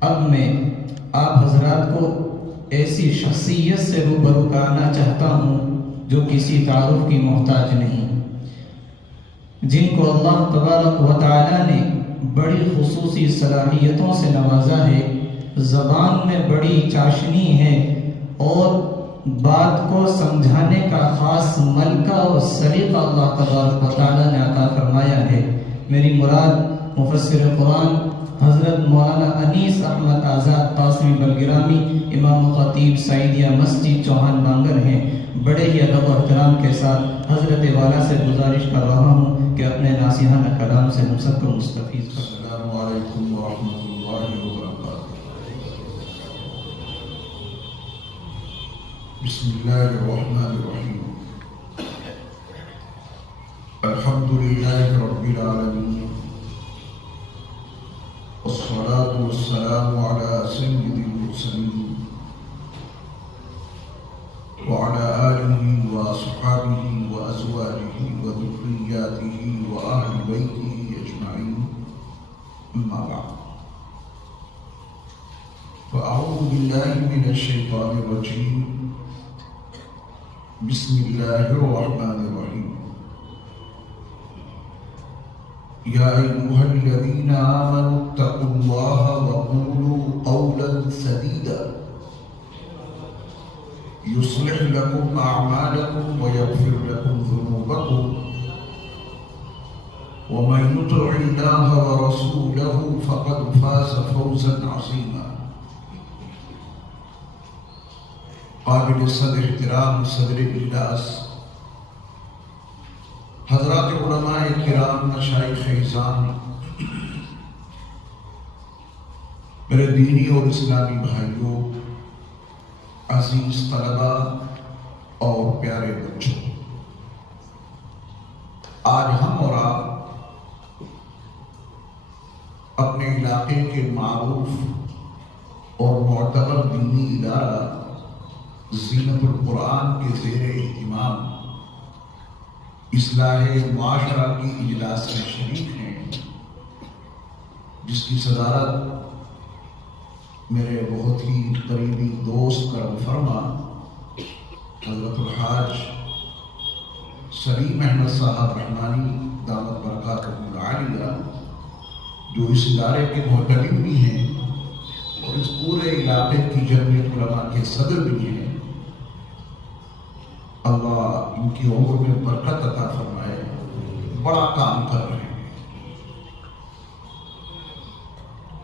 اب میں آپ حضرات کو ایسی شخصیت سے روبرو کرانا چاہتا ہوں جو کسی تعارف کی محتاج نہیں، جن کو اللہ تبارک و تعالی نے بڑی خصوصی صلاحیتوں سے نوازا ہے، زبان میں بڑی چاشنی ہے اور بات کو سمجھانے کا خاص ملکہ اور سلیقہ اللہ تبارک و تعالی نے عطا فرمایا ہے۔ میری مراد مفسر قرآن حضرت مولانا انیس احمد آزاد قاسمی بلگرامی، امام خطیب سعیدیہ مسجد چوہان بانگر ہیں۔ بڑے ہی ادب و احترام کے ساتھ حضرت والا سے گزارش کر رہا ہوں کہ اپنے ناصحانہ کلام سے ہم سب کو مستفیض کریں۔ السلام علیکم ورحمۃ اللہ وبرکاتہ۔ بسم اللہ الرحمن الرحیم۔ الحمد للہ رب العالمین، والصلاة والسلام على سيد المرسلين وعلى آله وأصحابه وأزواجه وذرياته وأهل بيته أجمعين، أما بعد، فأعوذ بالله من الشيطان الرجيم، بسم الله الرحمن الرحيم۔ يا أيها الذين آمنوا اتقوا الله وقولوا قولا سديدا يصلح لكم أعمالكم ويغفر لكم ذنوبكم ومن يطع الله ورسوله فقد فاز فوزا عظيما۔ قابل صدر احترام صدر اجلاس حضرات علماء کرام، مشائخ اعظام، میرے دینی اور اسلامی بھائیوں، عزیز طلباء اور پیارے بچوں، آج ہم اور آپ اپنے علاقے کے معروف اور معتبر دینی ادارہ زینت القرآن کے زیر اہتمام اصلاح معاشرہ کی اجلاس میں شریک ہیں، جس کی صدارت میرے بہت ہی قریبی دوست کرم فرما حضرت الحاج سلیم احمد صاحب رحمانی دامت برکاتہ العالیہ، جو اس ادارے کے محتمم بھی ہیں اور اس پورے علاقے کی جمعیت علماء کے صدر بھی ہیں، اللہ ان کی عمر میں برکت عطا فرمائے، بڑا کام کر رہے ہیں۔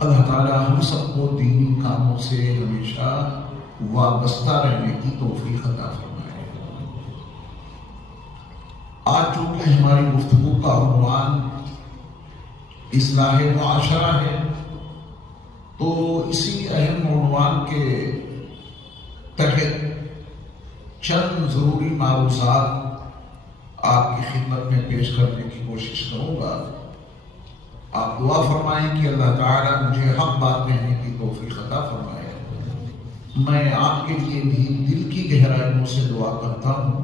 اللہ تعالیٰ ہم سب کو دینی کاموں سے ہمیشہ وابستہ رہنے کی توفیق عطا فرمائے۔ آج چونکہ ہماری گفتگو کا عنوان اصلاح معاشرہ ہے، تو اسی اہم عنوان کے تحت چند ضروری معروضات آپ کی خدمت میں پیش کرنے کی کوشش کروں گا۔ آپ دعا فرمائیں کہ اللہ تعالیٰ مجھے حق بات کہنے کی توفیق عطا فرمائے۔ میں آپ کے لیے بھی دل کی گہرائیوں سے دعا کرتا ہوں،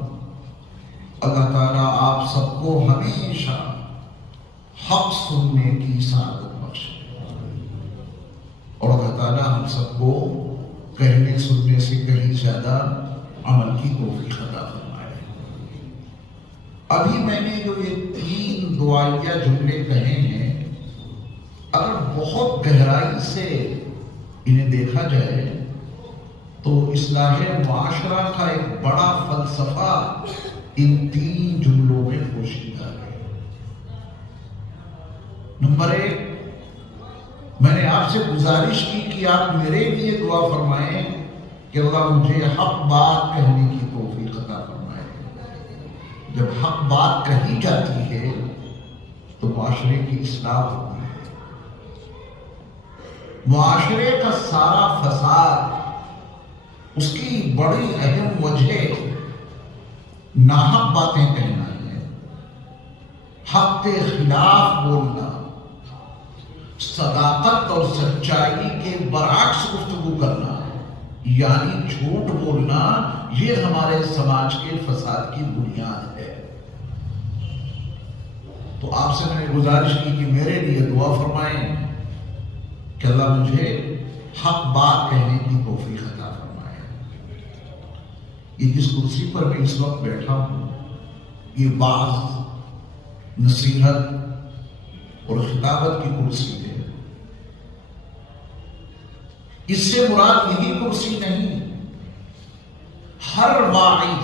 اللہ تعالیٰ آپ سب کو ہمیشہ حق سننے کی سعادت بخشے، اور اللہ تعالیٰ ہم سب کو کہنے سننے سے کہیں زیادہ عمل کی توفیق عطا فرمائے۔ ابھی میں نے جو یہ 3 دعائیہ جملے کہے ہیں، اگر بہت گہرائی سے انہیں دیکھا جائے تو اصلاح معاشرہ کا ایک بڑا فلسفہ ان 3 جملوں میں پوشیدہ ہے۔ نمبر 1، میں نے آپ سے گزارش کی کہ آپ میرے لیے دعا فرمائیں کہ اللہ مجھے حق بات کہنے کی توفیق عطا فرمائے۔ جب حق بات کہی جاتی ہے تو معاشرے کی اصلاح ہوتی ہے۔ معاشرے کا سارا فساد، اس کی بڑی اہم وجہ ناحق باتیں کہنا ہے، حق کے خلاف بولنا، صداقت اور سچائی کے برعکس گفتگو کرنا، یعنی جھوٹ بولنا، یہ ہمارے سماج کے فساد کی بنیاد ہے۔ تو آپ سے میں نے گزارش کی کہ میرے لیے دعا فرمائیں کہ اللہ مجھے حق بات کہنے کی توفیق عطا فرمائے۔ یہ جس کرسی پر میں اس وقت بیٹھا ہوں، یہ واعظ، نصیحت اور خطابت کی کرسی ہے۔ اس سے مراد یہی کرسی نہیں، ہر واعظ،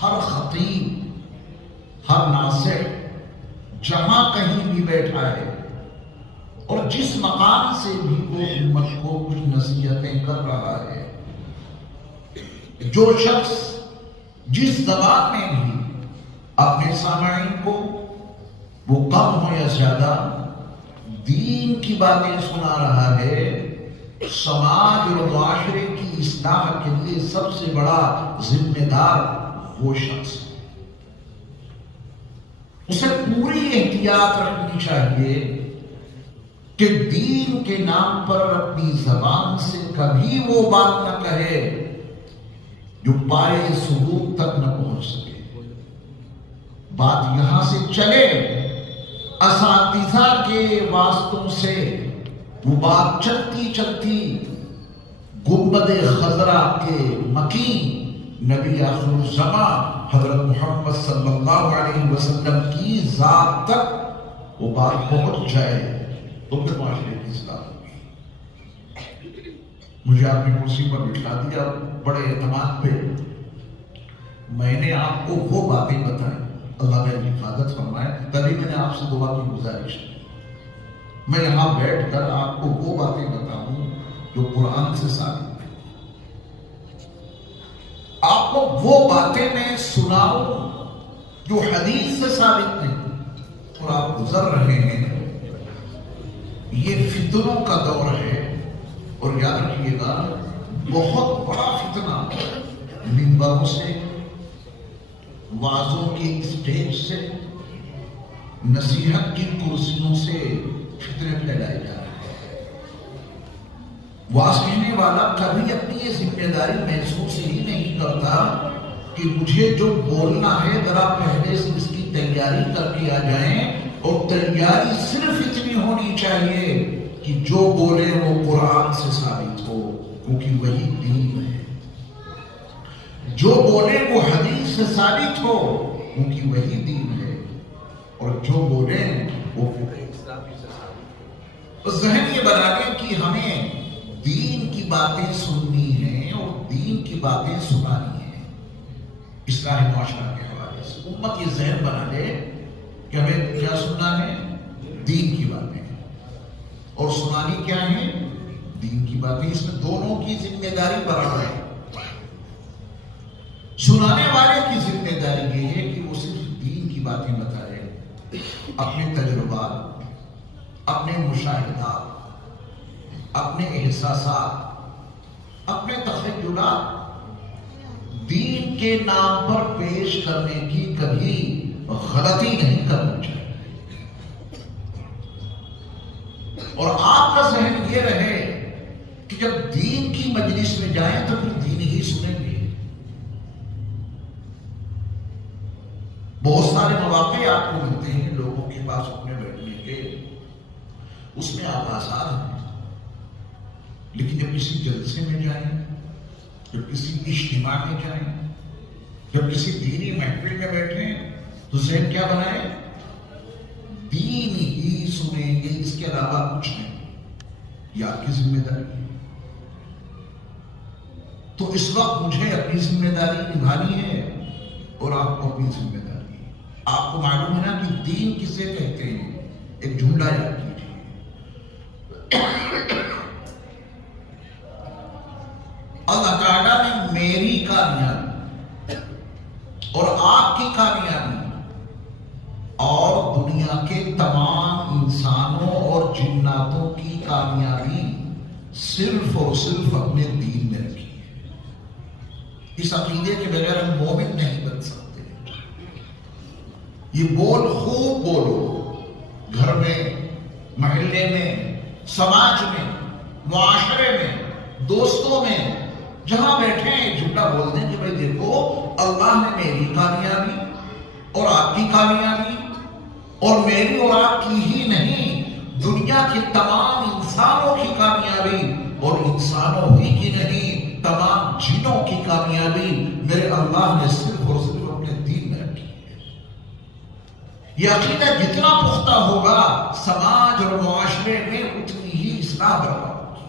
ہر خطیب، ہر ناصح جہاں کہیں بھی بیٹھا ہے اور جس مقام سے بھی وہ امت کو کچھ نصیحتیں کر رہا ہے، جو شخص جس زبان میں بھی اپنے سامعین کو، وہ کم ہو یا زیادہ، دین کی باتیں سنا رہا ہے، سماج اور معاشرے کی اصلاح کے لیے سب سے بڑا ذمہ دار وہ شخص ہے۔ اسے پوری احتیاط رکھنی چاہیے کہ دین کے نام پر اپنی زبان سے کبھی وہ بات نہ کہے جو پائے ثبوت تک نہ پہنچ سکے۔ بات یہاں سے چلے، اساتذہ کے واسطوں سے وہ بات چلتی چلتی گنبد خضرا کے مکین نبی آخر الزمان حضرت محمد صلی اللہ علیہ وسلم کی ذات تک وہ بات پہنچ جائے تو پھر معاشرے کی اصلاح ہوگی۔ مجھے آپ نے کرسی پر بٹھا دیا بڑے اعتماد پہ، میں نے آپ کو وہ باتیں بتائیں، اللہ میری حفاظت فرمائے، تبھی میں نے آپ سے دعا کی گزارش کی۔ میں یہاں بیٹھ کر آپ کو وہ باتیں بتاؤں جو قرآن سے ثابت ہے، آپ کو وہ باتیں میں سناؤں جو حدیث سے ثابت نہیں۔ اور آپ گزر رہے ہیں، یہ فتنوں کا دور ہے، اور یاد رکھیے گا بہت بڑا فتنہ منبروں سے، وعظوں کی اسٹیج سے، نصیحت کی کرسیوں سے فتنے پھیلائے جا رہے ہیں۔ واعظ کہنے والا کبھی اپنی یہ ذمہ داری محسوس ہی نہیں کرتا کہ مجھے جو بولنا ہے ذرا پہلے سے اس کی تیاری کر کے آ جائیں، اور تیاری صرف اتنی ہونی چاہیے کہ جو بولے وہ قرآن سے ثابت ہو، کیونکہ وہی دین ہے۔ جو بولے وہ حدیث سے ثابت ہو، کیونکہ وہی دین ہے، اور جو بولے وہ اسلامی سے ثابت ہو۔ ذہن یہ بنا لیں کہ ہمیں دین کی باتیں سننی ہیں اور دین کی باتیں سنانی ہیں، اصلاح معاشرہ کے حوالے سے امت یہ ذہن بنا لے کہ ہمیں کیا سننا ہے، دین کی باتیں، اور سنانی کیا ہے، دین کی باتیں۔ اس میں دونوں کی ذمہ داری برابر ہے۔ سنانے والے کی ذمہ داری یہ ہے کہ وہ صرف دین کی باتیں بتائے، اپنے تجربات، اپنے مشاہدات، اپنے احساسات، اپنے تخیلات دین کے نام پر پیش کرنے کی کبھی غلطی نہیں کرنی چاہیے۔ اور آپ کا ذہن یہ رہے کہ جب دین کی مجلس میں جائیں تو پھر دین ہی سنیں گے۔ بہت سارے مواقع آپ کو ملتے ہیں لوگوں کے پاس اپنے بیٹھنے کے، اس میں آپ آزاد ہیں، لیکن جب کسی جلسے میں جائیں، جب کسی اجتماع میں جائیں، جب کسی دینی محفل میں بیٹھیں تو ذہن کیا بنائے، دین ہی سنیں گے، اس کے علاوہ کچھ نہیں۔ یہ آپ کی ذمہ داری ہے۔ تو اس وقت مجھے اپنی ذمہ داری نبھانی ہے اور آپ کو اپنی ذمہ داری ہے۔ آپ کو معلوم ہے نا کہ دین کسے کہتے ہیں، ایک جملہ یاد کیجیے، اللہ تعالیٰ نے میری کامیابی اور آپ کی کامیابی اور دنیا کے تمام انسانوں اور جناتوں کی کامیابی صرف اور صرف اپنے دین میں رکھی ہے۔ اس عقیدے کے بغیر ہم مومن نہیں بن سکتے۔ یہ بول خوب بولو، گھر میں محلے میں، سماج میں، معاشرے میں، دوستوں میں، جہاں بیٹھے ہیں جملہ بول دیں کہ بھائی دیکھو اللہ نے میری کامیابی اور آپ کی کامیابی اور میری اور آپ کی ہی نہیں دنیا کے تمام انسانوں کی کامیابی اور انسانوں ہی کی نہیں تمام جنوں کی کامیابی میرے اللہ نے صرف اور صرف اپنے دین میں رکھی ہے۔ یہ عقیدہ جتنا پختہ ہوگا سماج اور معاشرے میں اتنی ہی اصلاح برپا ہوگی۔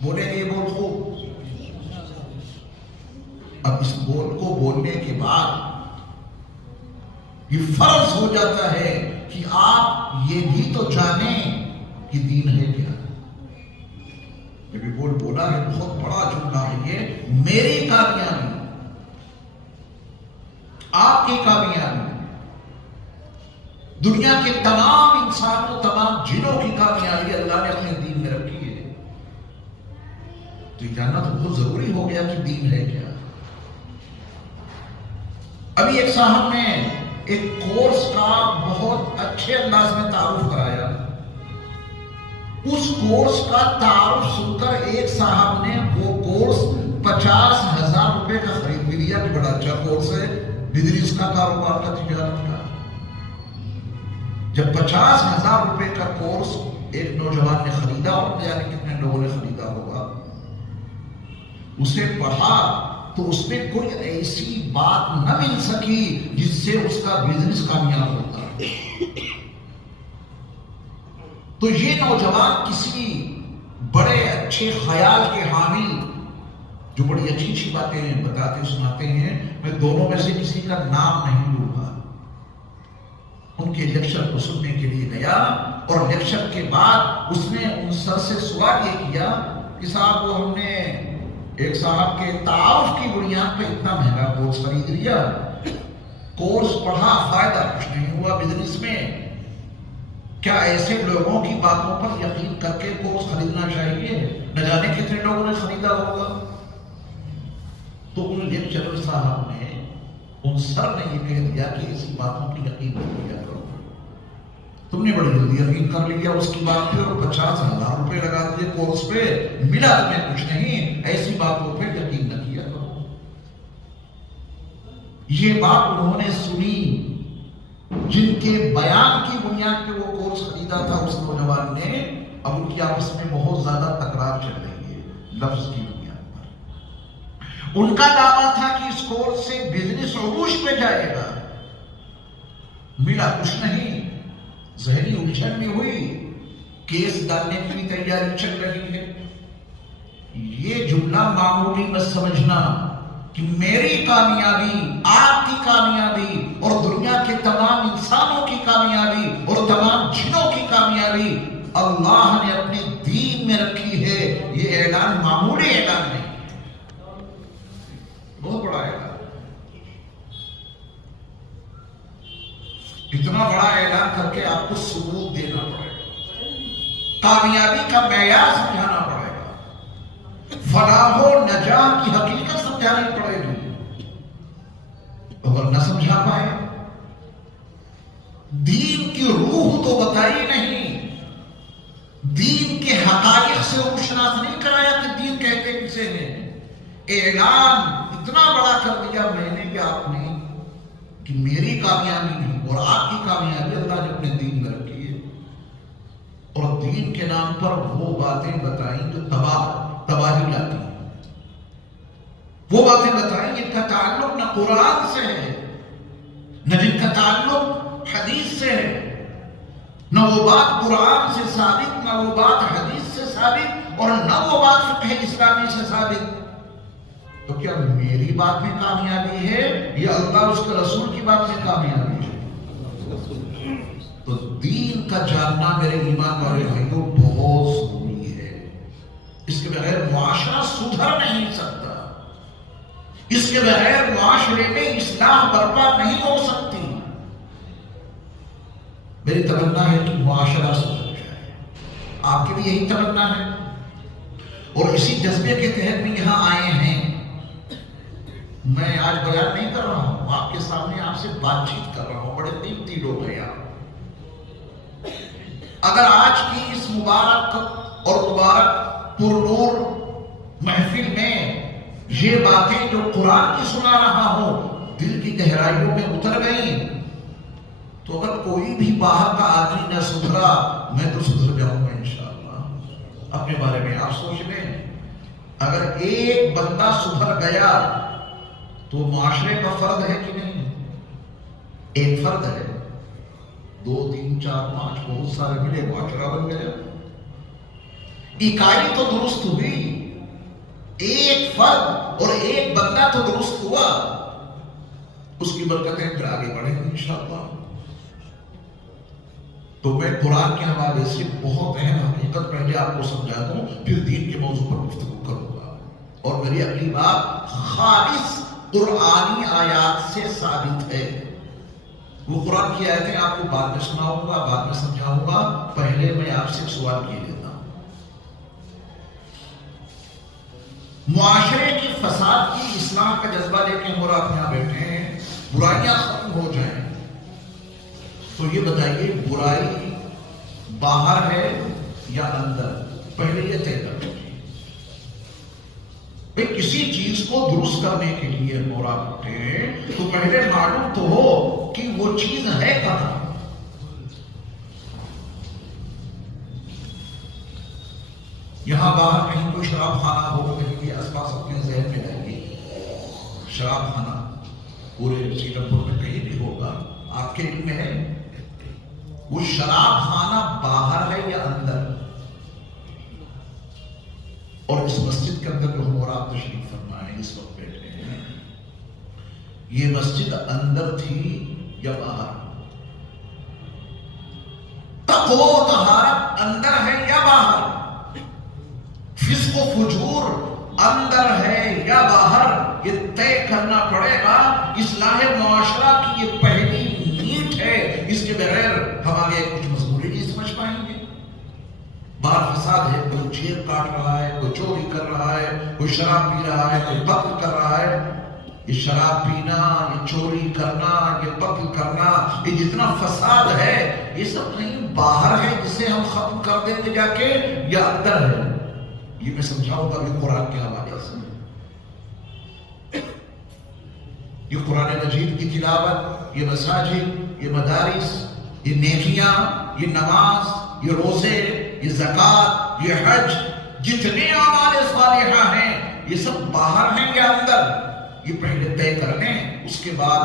بولے یہ بول خوب۔ اب اس بول کو بولنے کے بعد یہ فرض ہو جاتا ہے کہ آپ یہ بھی تو جانیں کہ دین ہے کیا۔ یہ بول بولا ہے، بہت بڑا جملہ ہے یہ، میری کامیابی، آپ کی کامیابی، دنیا کے تمام انسانوں تمام جنوں کی کامیابی اللہ نے اپنے دین میں رکھی ہے۔ تو یہ جاننا تو بہت ضروری ہو گیا کہ دین ہے کیا۔ ابھی ایک صاحب نے ایک کورس کا بہت اچھے انداز میں تعارف کرایا۔ اس کورس کا تعارف سن کر ایک صاحب نے وہ کورس 50,000 روپے کا خرید بھی لیا کہ بڑا اچھا کورس ہے، بزنس کا، کاروبار کا، تجارت کا۔ جب 50,000 روپے کا کورس ایک نوجوان نے خریدا، اور یعنی کتنے لوگوں نے خریدا ہوگا، اسے پڑھا تو اس میں کوئی ایسی بات نہ مل سکی جس سے اس کا بزنس کامیاب ہوتا۔ تو یہ نوجوان کسی بڑے اچھے خیال کے حامل جو بڑی اچھی اچھی باتیں بتاتے سناتے ہیں، میں دونوں میں سے کسی کا نام نہیں لوں گا، ان کے لیکچر کو سننے کے لیے گیا، اور لیکچر کے بعد اس نے ان سر سے سوال یہ کیا کہ صاحب وہ ہم نے ایک صاحب کے تعارف کی بنیاد پہ اتنا مہنگا کورس خرید لیا، کورس پڑھا، فائدہ کچھ نہیں ہوا بزنس میں، کیا ایسے لوگوں کی باتوں پر یقین کر کے کورس خریدنا چاہیے؟ نہ جانے کتنے لوگوں نے خریدا ہوگا۔ تو ان لیکچرر صاحب نے، ان سر نے یہ کہہ دیا کہ ایسی باتوں کی یقین نہیں کیا کرو، تم نے بڑی جلدی یقین کر لیا اس کی بات پہ اور 50,000 روپے لگا دیے کورس پہ، ملا تمہیں کچھ نہیں، ایسی باتوں پہ یقین نہ کیا کرو۔ یہ بات انہوں نے سنی جن کے بیان کی بنیاد پہ وہ کورس خریدا تھا اس نوجوان نے، اب ان کی آپس میں بہت زیادہ تکرار چل رہی ہے لفظ کی بنیاد پر۔ ان کا دعویٰ تھا کہ اس کورس سے بزنس عروج پہ جائے گا، ملا کچھ نہیں، ذہنی الجھن میں ہوئی، کیس ڈالنے کی تیاری چل رہی ہے۔ یہ جملہ معمولی مت سمجھنا کہ میری کامیابی، آپ کی کامیابی اور دنیا کے تمام انسانوں کی کامیابی اور تمام جنوں کی کامیابی اللہ نے اپنے دین میں رکھی ہے۔ یہ اعلان معمولی اعلان نہیں، بہت بڑا اعلان، اتنا بڑا اعلان کر کے آپ کو ثبوت دینا پڑے گا، کامیابی کا معیار سمجھانا پڑے گا، فلاح و نجات کی حقیقت سمجھانی پڑے گی۔ اگر نہ سمجھا پائے، دین کی روح تو بتائی نہیں، دین کے حقائق سے روشناس نہیں کرایا کہ دین کہتے کسے ہیں، اعلان اتنا بڑا کر دیا میں نے کہ آپ نے کہ میری کامیابی نہیں اور آپ کی کامیابی اللہ نے اپنے دین میں رکھی ہے، اور دین کے نام پر وہ باتیں بتائیں جو تباہی لاتی ہیں، وہ باتیں بتائیں جن کا تعلق نہ قرآن سے ہے، نہ جن کا تعلق حدیث سے ہے، نہ وہ بات قرآن سے ثابت، نہ وہ بات حدیث سے ثابت، اور نہ وہ بات فقہ اسلامی سے ثابت۔ تو کیا میری بات میں کامیابی ہے یا اللہ اس کے رسول کی بات میں کامیابی ہے؟ تو دین کا جاننا میرے ایمان والے بھائیوں بہت ضروری ہے۔ اس کے بغیر معاشرہ سدھر نہیں سکتا، اس کے بغیر معاشرے میں اصلاح برپا نہیں ہو سکتی۔ میری تمنا ہے کہ معاشرہ سدھر جائے، آپ کی بھی یہی تمنا ہے، اور اسی جذبے کے تحت بھی یہاں آئے ہیں۔ میں آج بیان نہیں کر رہا ہوں، آپ کے سامنے آپ سے بات چیت کر رہا ہوں، بڑے قیمتی لوگ ہیں آپ، اگر آج کی اس مبارک اور مبارک پرنور محفل میں یہ باتیں جو قرآن کی سنا رہا ہوں دل کی گہرائیوں میں اتر گئی، تو اگر کوئی بھی باہر کا آدمی نہ سدھرا، میں تو سدھر جاؤں گا انشاءاللہ۔ اپنے بارے میں آپ سوچ لیں، اگر ایک بندہ سدھر گیا تو معاشرے کا فرد ہے کہ نہیں؟ ایک فرد ہے، 2 3 4 5 بہت سارے ملے، معاشرہ بن گیا۔ اکائی تو درست ہوئی، ایک فرد اور ایک بندہ تو درست ہوا، اس کی برکتیں پھر آگے بڑھیں گی انشاءاللہ۔ تو میں قرآن کے حوالے سے بہت اہم حقیقت پہلے آپ کو سمجھا دوں، پھر دین کے موضوع پر گفتگو کروں گا۔ اور میری اگلی بات خالص قرآنی آیات سے ثابت ہے۔ وہ قرآن کی آیتیں آپ کو بعد میں سناؤں گا، بعد میں سمجھاؤں گا، پہلے میں آپ سے سوال کیے لیتا ہوں۔ معاشرے کی فساد کی اصلاح کا جذبہ لے کے ہم اور آپ یہاں بیٹھے ہیں، برائیاں ختم ہو جائیں، تو یہ بتائیے برائی باہر ہے یا اندر؟ پہلے یہ طے کر لیجیے۔ کسی چیز کو درست کرنے کے لیے مورا اٹھے تو پہلے معلوم تو ہو کہ وہ چیز ہے کہاں۔ یہاں باہر کہیں کوئی شراب خانہ ہو، کہیں کے آس پاس اپنے ذہن میں لائیے، شراب خانہ پورے سیتمپور میں کہیں بھی ہوگا، آپ کے علم میں ہے؟ وہ شراب خانہ باہر ہے یا اندر؟ اور اس مسجد کے اندر جو ہم اور آپ تشریف فرما ہے اس وقت بیٹھے ہیں، یہ مسجد اندر تھی یا باہر؟ تقوی و طہارت اندر ہے یا باہر؟ فسق و فجور اندر ہے یا باہر؟ یہ طے کرنا پڑے گا۔ اصلاح معاشرہ کی یہ پہلی نیٹ ہے، اس کے بغیر ہم آگے کچھ مضمون نہیں سمجھ پائیں گے۔ باہر فساد ہے، کوئی جیب کاٹ رہا ہے، کوئی چوری کر رہا ہے، کوئی شراب پی رہا ہے، کوئی قتل کر رہا ہے۔ یہ شراب پینا، یہ چوری کرنا، یہ قتل کرنا، یہ جتنا فساد ہے یہ سب نہیں باہر ہے جسے ہم ختم کر دیں گے جا کے، یا اندر ہے؟ یہ میں سمجھاؤں گا بھی قرآن کے حوالے سے۔ یہ قرآن مجید کی تلاوت، یہ مساجد، یہ مدارس، یہ نیکیاں، یہ نماز، یہ روزے، یہ زکوٰۃ، یہ حج، جتنے اعمال صالحہ ہیں یہ سب باہر ہیں یا اندر؟ یہ پہلے طے کر لیں، اس کے بعد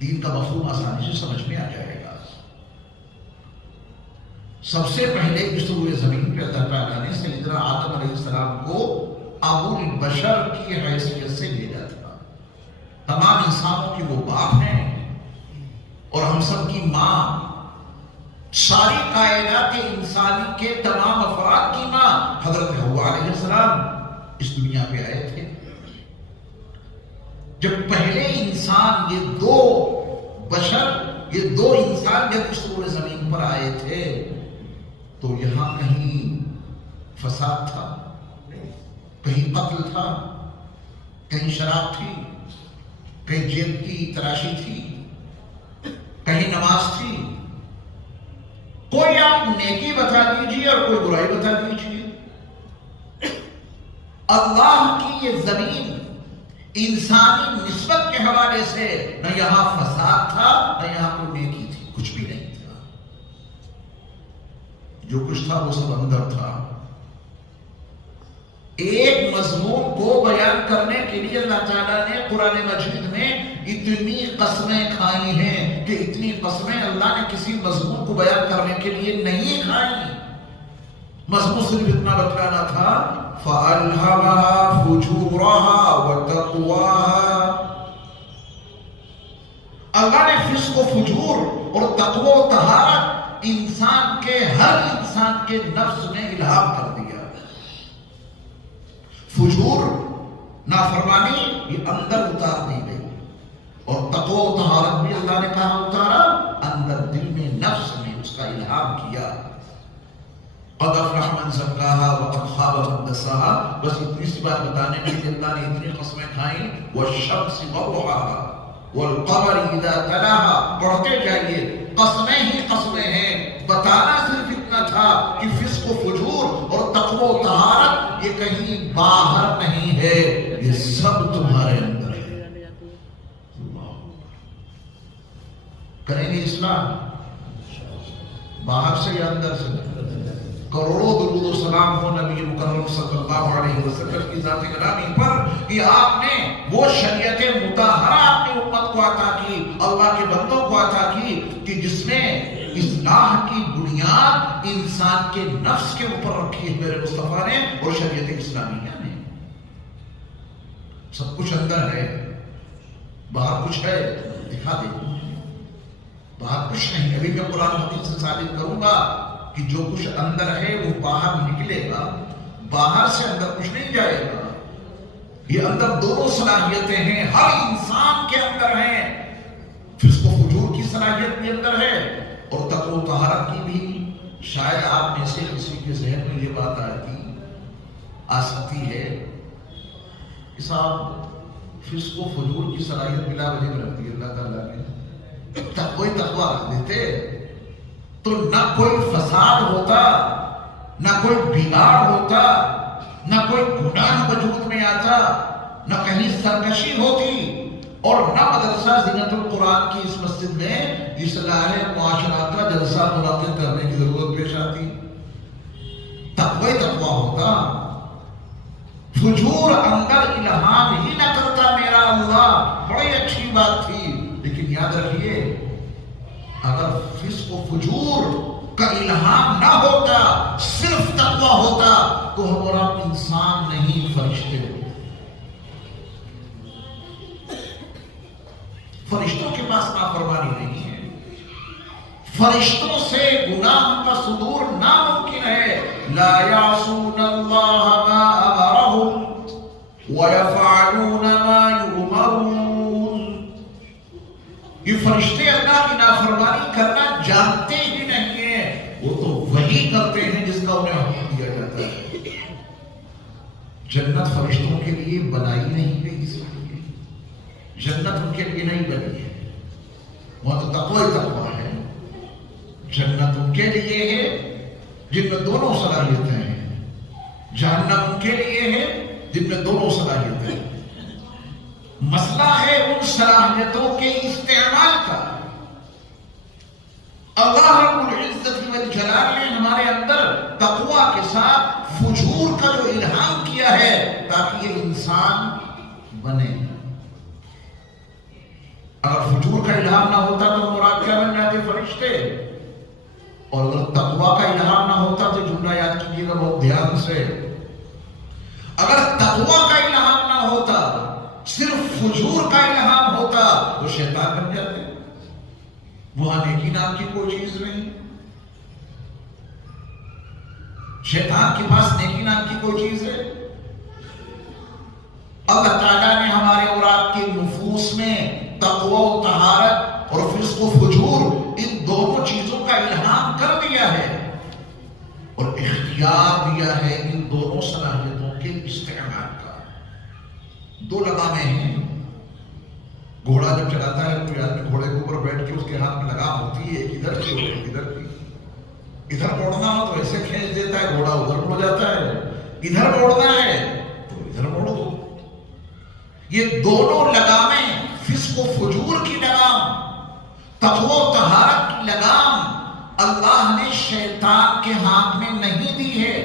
دین کا مفہوم آسانی سے سمجھ میں آ جائے گا۔ سب سے پہلے اس روئے زمین پہ اللہ تعالیٰ نے سیدنا آدم علیہ السلام کو ابو البشر کی حیثیت سے بھیجا تھا۔ تمام انسانوں کی وہ باپ ہیں اور ہم سب کی ماں، ساری کائنات انسانی کے تمام افراد کی ماں حضرت حوا علیہ السلام اس دنیا پہ آئے تھے۔ جب پہلے انسان، یہ دو بشر، یہ دو انسان جب اس روئے زمین پر آئے تھے تو یہاں کہیں فساد تھا، کہیں قتل تھا، کہیں شراب تھی، کہیں جیب کی تراشی تھی، کہیں نماز تھی؟ کوئی آپ نیکی بتا دیجیے اور کوئی برائی بتا دیجیے۔ اللہ کی یہ زمین انسانی نسبت کے حوالے سے نہ یہاں فساد تھا نہ یہاں کوئی نیکی تھی، کچھ بھی نہیں تھا۔ جو کچھ تھا وہ سب اندر تھا۔ ایک مضمون کو بیان کرنے کے لیے اللہ تعالیٰ نے قرآن مجید میں اتنی قسمیں کھائی ہیں کہ اتنی قسمیں اللہ نے کسی مضمون کو بیان کرنے کے لیے نہیں کھائی۔ مضمون صرف اتنا بتلانا تھا فَأَلْهَمَهَا فُجُورَهَا وَتَقْوَاهَا۔ اللہ نے فسق و فجور اور تقوی و طہارت انسان کے، ہر انسان کے نفس میں الہام کر دیا۔ فجور، نافرمانی، یہ اندر اتار دی گئی، اور تقوی و طہارت بھی اللہ نے کہا اتارا اندر، دل میں، نفس میں اس کا الہام کیا۔ قد افلح من زکاها وقد خاب من دساها۔ بس اتنی سی بات بتانے کے لیے اللہ نے اتنی قسمیں کھائیں، والشمس وضحاها والقمر اذا تلاها۔ پڑھتے جائیے قسمیں ہی قسمیں ہیں. بتانا صرف اتنا تھا کہ فسق و فجور اور تقوی و طہارت یہ کہیں باہر نہیں ہے، یہ سب تمہارے اندر ہے. کریں گے اسلام باہر سے یا اندر سے؟ کروڑوں درود و سلام ہو نبی مکرم صلی اللہ علیہ وسلم کی ذات گرامی پر کہ آپ نے وہ شریعت مطہرہ اپنی امت کو عطا کی، اللہ کے بندوں کو عطا کی، کہ جس نے اصلاح کی بنیاد انسان کے نفس کے اوپر رکھی ہے میرے مصطفیٰ نے اور شریعت اسلامیہ نے. سب کچھ اندر ہے، باہر کچھ ہے دکھا دے. باہر کچھ نہیں. ابھی میں قرآن حدیث سے ثابت کروں گا کہ جو کچھ اندر ہے وہ باہر نکلے گا، باہر سے اندر کچھ نہیں جائے گا. یہ اندر دونوں صلاحیتیں ہیں، ہر انسان کے اندر ہیں. فسق و فجور کی صلاحیت بھی اندر ہے اور تقوی و طہارت کی بھی. شاید آپ میں سے کسی کے ذہن میں یہ بات آ سکتی ہے کہ صاحب فسق و فجور کی صلاحیت بلا وجہ رکھتی ہے اللہ تعالیٰ نے، کوئی تقوی رکھ دیتے تو نہ کوئی فساد ہوتا، نہ کوئی بگاڑ ہوتا، نہ کوئی گناہ وجود میں آتا، نہ کہیں سرکشی ہوتی، اور نہ مدرسہ زینت القرآن کی اس مسجد میں اصلاح معاشرات کا جلسہ منعقد کرنے کی ضرورت پیش آتی. تقوی ہوتا. فجور اندر الہام ہی نہ کرتا میرا اللہ. بڑی اچھی بات تھی، لیکن یاد رکھیے اگر فسق و فجور کا الہام نہ ہوتا، صرف تقوی ہوتا، تو ہم اور آپ انسان نہیں فرشتے ہوتے. فرشتوں کے پاس نافرمانی نہیں ہے، فرشتوں سے گناہ کا صدور ناممکن ہے. لا یعصون اللہ ما امرهم ویفعلون ما یؤمرون. یہ فرشتے اللہ کی نافرمانی کرنا جانتے ہی نہیں ہیں، وہ تو وہی کرتے ہیں جس کا انہیں حکم دیا جاتا ہے. جنت فرشتوں کے لیے بنائی نہیں گئی، اس لیے جنت ان کے لیے نہیں بنی ہے، وہاں تو تقوی ہے. جنت ان کے لیے ہے جن میں دونوں صلاحیتیں ہیں، جہنم ان کے لیے ہے جن میں دونوں صلاحیتیں ہیں. مسئلہ ہے ان صلاحیتوں کے استعمال کا. اللہ رب العزت والجلال نے ہمارے اندر تقوی کے ساتھ فجور کا جو الہام کیا ہے تاکہ یہ انسان بنے. اگر فجور کا الہام نہ ہوتا تو مراد کیا بن جاتے؟ فرشتے. اور اگر تقوی کا الہام نہ ہوتا تو جملہ یاد کیجیے گا بہت دھیان سے. اگر تقوی کا الہام نہ ہوتا، صرف فجور کا الہام ہوتا، تو شیطان بن جاتے. وہاں نیکی نام کی کوئی چیز نہیں. شیطان کے پاس نیکی نام کی کوئی چیز ہے؟ اللہ تعالیٰ نے ہمارے اور آپ کے نفوس میں تقوی و طہارت اور فسق و فجور ان دونوں چیزوں کا الہام کر دیا ہے اور اختیار دیا ہے ان دونوں صلاحیتوں کے استعمال کا. دو لگامیں ہیں. گھوڑا جب چلاتا ہے کوئی آدمی گھوڑے کے اوپر بیٹھ کے اس کے ہاتھ میں لگام ہوتی ہے، ایک ادھر کی ایک ادھر کی. ادھر موڑنا ہو تو ایسے کھینچ دیتا ہے، گھوڑا ادھر مڑ جاتا ہے. ادھر موڑنا ہے تو ادھر موڑ دو. یہ دونوں لگامیں، فسق و فجور کی لگام، تقوی و طہارت کی لگام، اللہ نے شیطان کے ہاتھ میں نہیں دی ہے.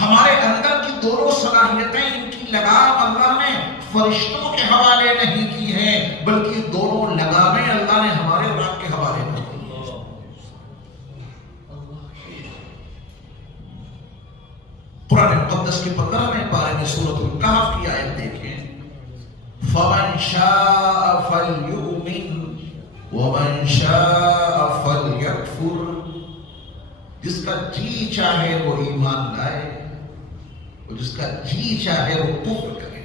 ہمارے اندر کی دونوں صلاحیتیں، ان کی لگام اللہ نے فرشتوں کے حوالے نہیں کی ہیں، بلکہ دونوں لگامیں اللہ نے ہمارے رب کے حوالے کر دی. قرآن مقدس کے 15ویں پارے میں سورۃ الکہف کی آیت دیکھیں. فَمَنْ شَاءَ فَلْيُؤْمِنْ وَمَنْ شَاءَ فَلْيَكْفُرْ. جس کا جی چاہے وہ ایمان لائے اور جس کا جی چاہے وہ کفر کرے.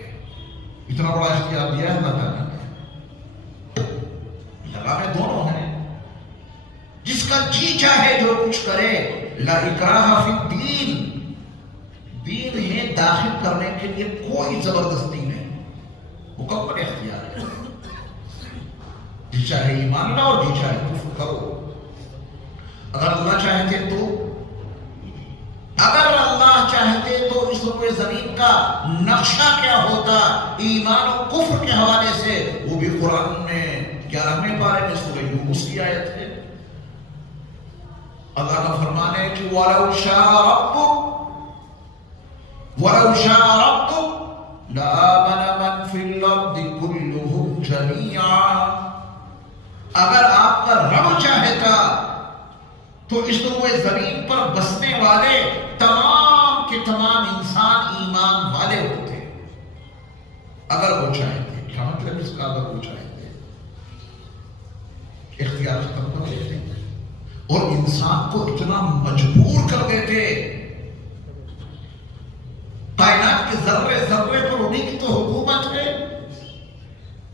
اتنا بڑا اختیار دیا ہے اللہ تعالیٰ نے. لگامیں دونوں ہیں. جس کا جی چاہے جو کچھ کرے. لا اکراہ فی الدین. دین میں داخل کرنے کے لیے کوئی زبردستی نہیں، مکمل اختیار ہے. جی چاہے ایمان لاؤ اور جی چاہے کفر کرو. اگر اللہ چاہتے تو اس روئے زمین کا نقشہ کیا ہوتا ایمان و کفر کے حوالے سے، وہ بھی قرآن میں 11ویں پارے میں سورہ یونس کی آیت ہے. اللہ کا فرمان ہے کہ وَلَوْ شَاءَ رَبُّكَ لَآمَنَ مَنْ فِي الْأَرْضِ كُلُّهُمْ جَمِيعًا. اگر آپ کا رب چاہتا تو اس روئے زمین پر بسنے والے تمام کے تمام انسان ایمان والے ہوتے اگر وہ چاہتے. کیا مطلب اس کا؟ اگر وہ چاہتے اختیار ختم کر دیتے اور انسان کو اتنا مجبور کر دیتے. کائنات کے ذرے ذرے پر انہیں کی تو حکومت ہے.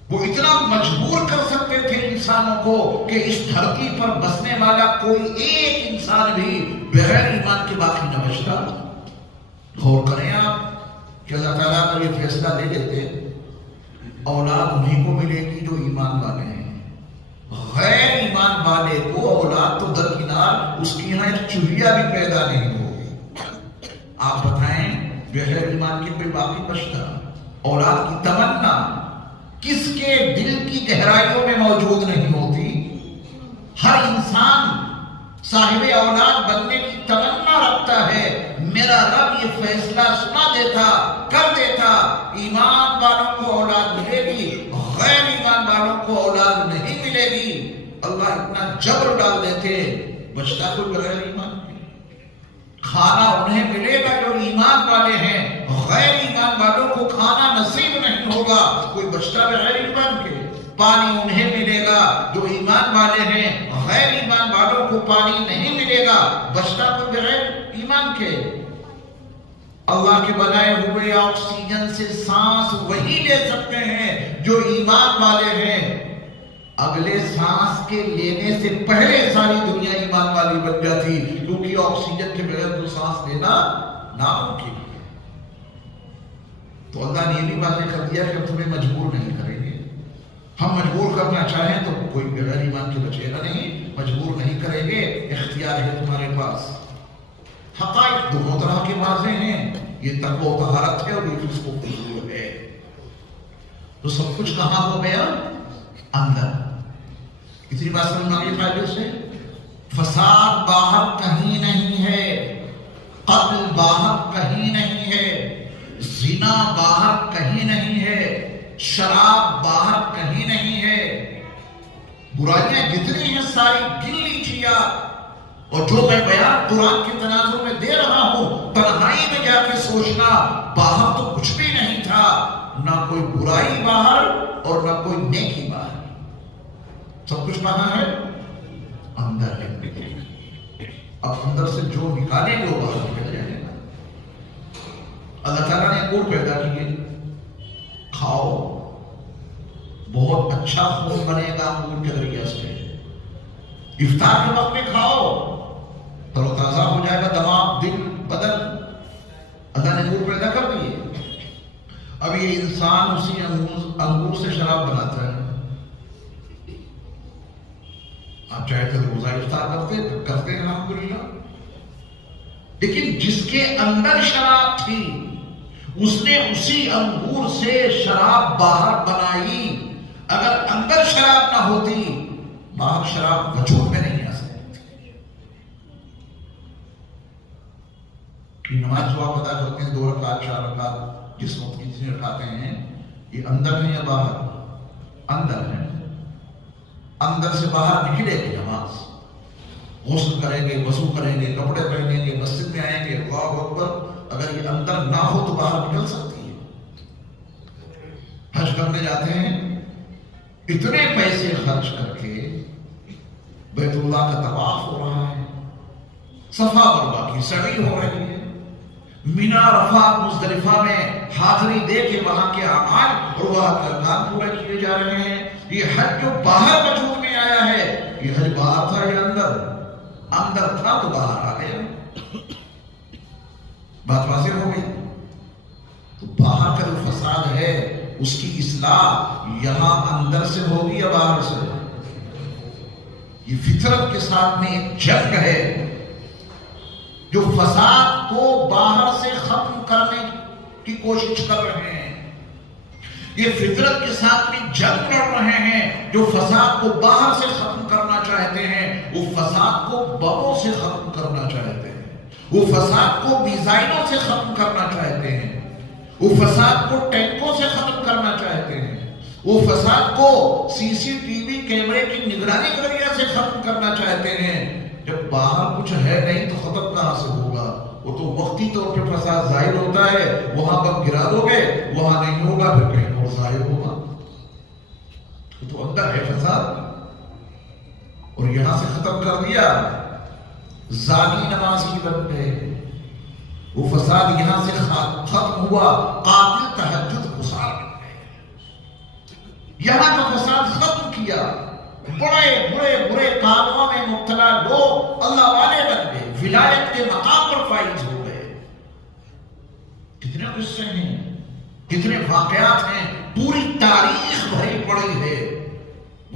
وہ اتنا مجبور کر سکتے تھے انسانوں کو کہ اس دھرتی پر بسنے والا کوئی ایک انسان بھی بغیر ایمان کے باقی نہ بچتا. غور کریں آپ کہ اللہ تعالیٰ کا یہ فیصلہ لے لیتے اولاد انہیں کو ملے گی جو ایمان والے ہیں. غیر ایمان والے کو اولاد تو درکنار، اس کی یہاں ایک چڑیا بھی پیدا نہیں ہوگی. آپ بتائیں بغیر ایمان کے کوئی باقی بچتا؟ اولاد کی تمنا کس کے دل کی گہرائیوں میں موجود نہیں ہوتی؟ ہر انسان صاحب اولاد بننے کی تمنا رکھتا ہے. میرا رب یہ فیصلہ سنا دیتا، کر دیتا، ایمان والوں کو اولاد ملے گی، غیر ایمان والوں کو اولاد نہیں ملے گی. اللہ اتنا جبر ڈال دیتے، بچتا کوئی بغیر ایمان کے. کھانا انہیں ملے گا جو ایمان والے ہیں، غیر ایمان والوں کو کھانا نصیب نہیں ہوگا. کوئی بچتا بغیر ایمان کے. پانی انہیں ملے گا جو ایمان والے ہیں، غیر ایمان والوں کو پانی نہیں ملے گا. بچتا کوئی بغیر ایمان کے. اللہ کے بنائے ہوئے آکسیجن سے سانس وہی لے سکتے ہیں جو ایمان والے ہیں. اگلے سانس کے لینے سے پہلے ساری دنیا ایمان والی بن جاتی، کیونکہ آکسیجن کے بغیر تو سانس لینا ناممکن ہے. تو اللہ نے یہ بھی باتیں کر دیا کہ ہم تمہیں مجبور نہیں کریں گے. ہم مجبور کرنا چاہیں تو کوئی بغیر ایمان کے بچے گا نہیں، مجبور نہیں کریں گے. اختیار ہے تمہارے پاس. حقائق دونوں طرح کے واضح ہیں. یہ تقوی و طہارت ہے اور یہ فسق و فجور ہے. تو سب کچھ کہاں ہو گیا؟ اندر. اتنی بات سمجھ میں آئی فائدے سے؟ فساد باہر کہیں نہیں ہے، قتل باہر کہیں نہیں ہے، زنا باہر کہیں نہیں ہے، شراب باہر کہیں نہیں ہے. برائیاں جتنی ہیں ساری گن لیجیے. اور جو میں بیان قرآن کے تناظر میں دے رہا ہوں، تنہائی میں جا کے سوچنا، باہر تو کچھ بھی نہیں تھا. نہ کوئی برائی باہر اور نہ کوئی نیکی باہر. سب کچھ کہاں ہے؟ اندر ہے. اب اندر سے جو نکالیں گے وہ باہر نکل جائے گا. اللہ تعالیٰ نے انگور پیدا کیے، کھاؤ، بہت اچھا خون بنے گا انگور کے ذریعے سے. افطار کے وقت میں کھاؤ، تر و تازہ ہو جائے گا دماغ، دل، بدن. اللہ نے انگور پیدا کر دیے. اب یہ انسان اسی انگور سے شراب بناتا ہے. آپ چاہے تو روزہ افطار کرتے ہیں الحمدللہ. لیکن جس کے اندر شراب تھی اس نے اسی انگور سے شراب باہر بنائی. اگر اندر شراب نہ ہوتی باہر شراب وجود میں نہیں آ سکتی. نماز جو آپ ادا کرتے ہیں 2 رکعت 4 رکعت جس وقت کی چیزیں رکھاتے ہیں، یہ اندر ہے یا باہر؟ اندر ہے. اندر سے باہر نکلے گی نماز. غسل کریں گے، وضو کریں گے، کپڑے پہنیں گے، مسجد میں آئیں گے، اللہ اکبر. اگر یہ اندر نہ ہو تو باہر نکل سکتی ہے. حج کرنے جاتے ہیں، اتنے پیسے خرچ کر کے بیت اللہ کا طواف ہو رہا ہے، صفا مروا کی سعی ہو رہی ہے، مینا عرفات مزدلفہ میں حاضری دے کے وہاں کے اعمال اور وہاں کے ارکان پورے کیے جا رہے ہیں. یہ حج جو باہر وجود میں آیا ہے، یہ حج باہر تھا یا اندر تھا تو باہر آ گیا. بات واضح ہو گئی. تو باہر کا جو فساد ہے اس کی اصلاح یہاں اندر سے ہوگی یا باہر سے؟ یہ فطرت کے ساتھ میں ایک جنگ ہے جو فساد کو باہر سے ختم کرنے کی کوشش کر رہے ہیں. یہ فطرت کے ساتھ میں جنگ لڑ رہے ہیں جو فساد کو باہر سے ختم کرنا چاہتے ہیں. وہ فساد کو بموں سے ختم کرنا چاہتے ہیں. وہ فساد کو میزائلوں سے ختم کرنا چاہتے ہیں. وہ فساد کو ٹینکوں سے ختم کرنا چاہتے ہیں. وہ فساد کو سی سی ٹی وی کیمرے کی نگرانی کے ذریعے سے ختم کرنا چاہتے ہیں. جب باہر کچھ ہے نہیں تو ختم کہاں سے ہوگا؟ وہ تو وقتی طور پہ فساد ظاہر ہوتا ہے. وہاں پر گرا دو گے، وہاں نہیں ہوگا، پھر کہیں اور ظاہر ہوگا. تو اندر ہے فساد اور یہاں سے ختم کر دیا. زانی نمازی بن گئے. وہ فساد یہاں سے ختم ہوا. قاتل تہجد گزار بن گئے. یہاں کا فساد ختم کیا. بڑے بڑے برے کاموں میں مبتلا لوگ اللہ والے بن گئے، ولایت کے مقام پر فائز ہو گئے. کتنے قصے ہیں، کتنے واقعات ہیں. پوری تاریخ بھری پڑی ہے.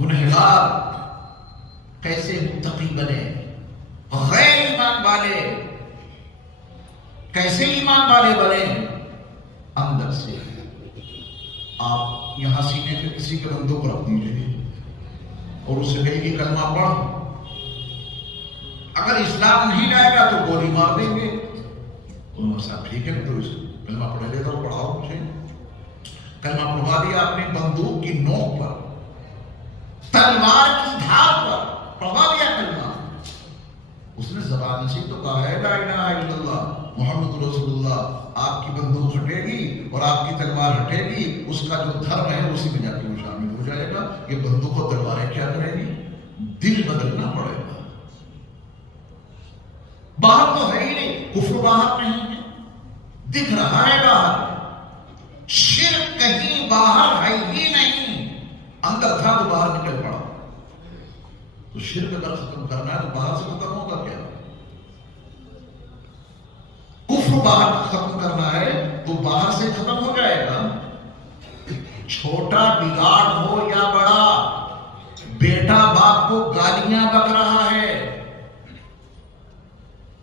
گنہگار کیسے متقی بنے، غیر ایمان والے کیسے ایمان والے بنے. اندر سے آپ یہاں سینے پہ کسی کے بندوں کو رکھ دیجیے اور اسے کہے کہ کلمہ پڑھ. اگر اسلام نہیں لائے گا تو گولی مار دیں گے. انہوں صاحب ٹھیک ہے تو کلمہ پڑھ لے تو پڑھاؤ مجھے. کلمہ پڑھوا دیا آپ نے بندوق کی نوک پر، تلوار کی دھار پر پڑھوا دیا کلمہ. اس نے زبان سے تو کہا ہے لا الہ الا اللہ محمد رسول اللہ. آپ کی بندوق ہٹے گی اور آپ کی تلوار ہٹے گی. اس کا جو دھرم ہے اسی میں جا کے وہ شامل ہو جائے گا. یہ بندوق اور تلواریں کیا کرے گی؟ دل بدلنا پڑے گا. باہر تو ہے ہی نہیں، کفر باہر نہیں ہے، دکھ رہا ہے باہر. شرک کہیں باہر ہے ہی نہیں. اندر تھا تو باہر نکل پڑا. تو شرک اگر ختم کرنا ہے تو باہر سے ختم ہوگا کیا؟ کفر باہر ختم کرنا ہے تو باہر سے ختم ہو جائے گا. چھوٹا بگاڑ ہو یا بڑا، بیٹا باپ کو گالیاں بک رہا ہے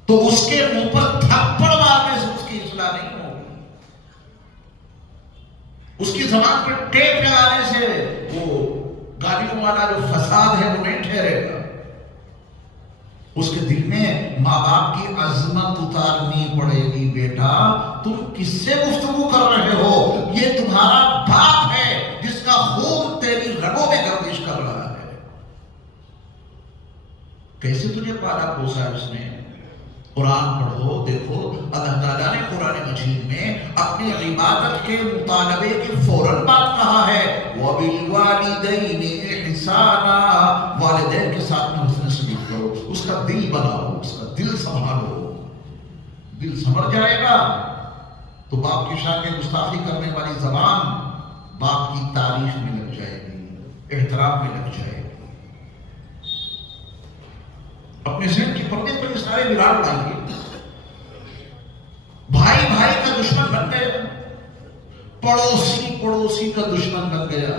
تو اس کے منہ پر تھپڑ مارنے سے اس کی اصلاح نہیں ہوگی. اس کی زبان پر ٹیپ لگانے سے وہ گالیوں والا جو فساد ہے وہ نہیں ٹھہرے گا. اس کے دل میں ماں باپ کی عظمت اتارنی پڑے گی. بیٹا تم کس سے گفتگو کر رہے ہو؟ یہ تمہارا باپ ہے جس کا خون تیری رگوں میں گردش کر رہا ہے. کیسے تجھے پالا پوسا اس نے؟ قرآن پڑھو، دیکھو اللہ تعالیٰ نے قرآن مجید میں اپنی عبادت کے مطالبے کی فوراً بات کہا ہے. وَبِالْوَالِدَيْنِ إِحْسَانًا، والدین کے ساتھ میں حسن سلوک کرو. اس کا دل بناؤ، اس کا دل سنبھالو. دل سمجھ جائے گا تو باپ کی شان میں گستاخی کرنے والی زبان باپ کی تعریف میں لگ جائے گی، احترام میں لگ جائے گی. اپنے ذہن کے پردے پر یہ سارے وراڑ اڑائیے. بھائی بھائی کا دشمن بن گیا، پڑوسی پڑوسی کا دشمن بن گیا.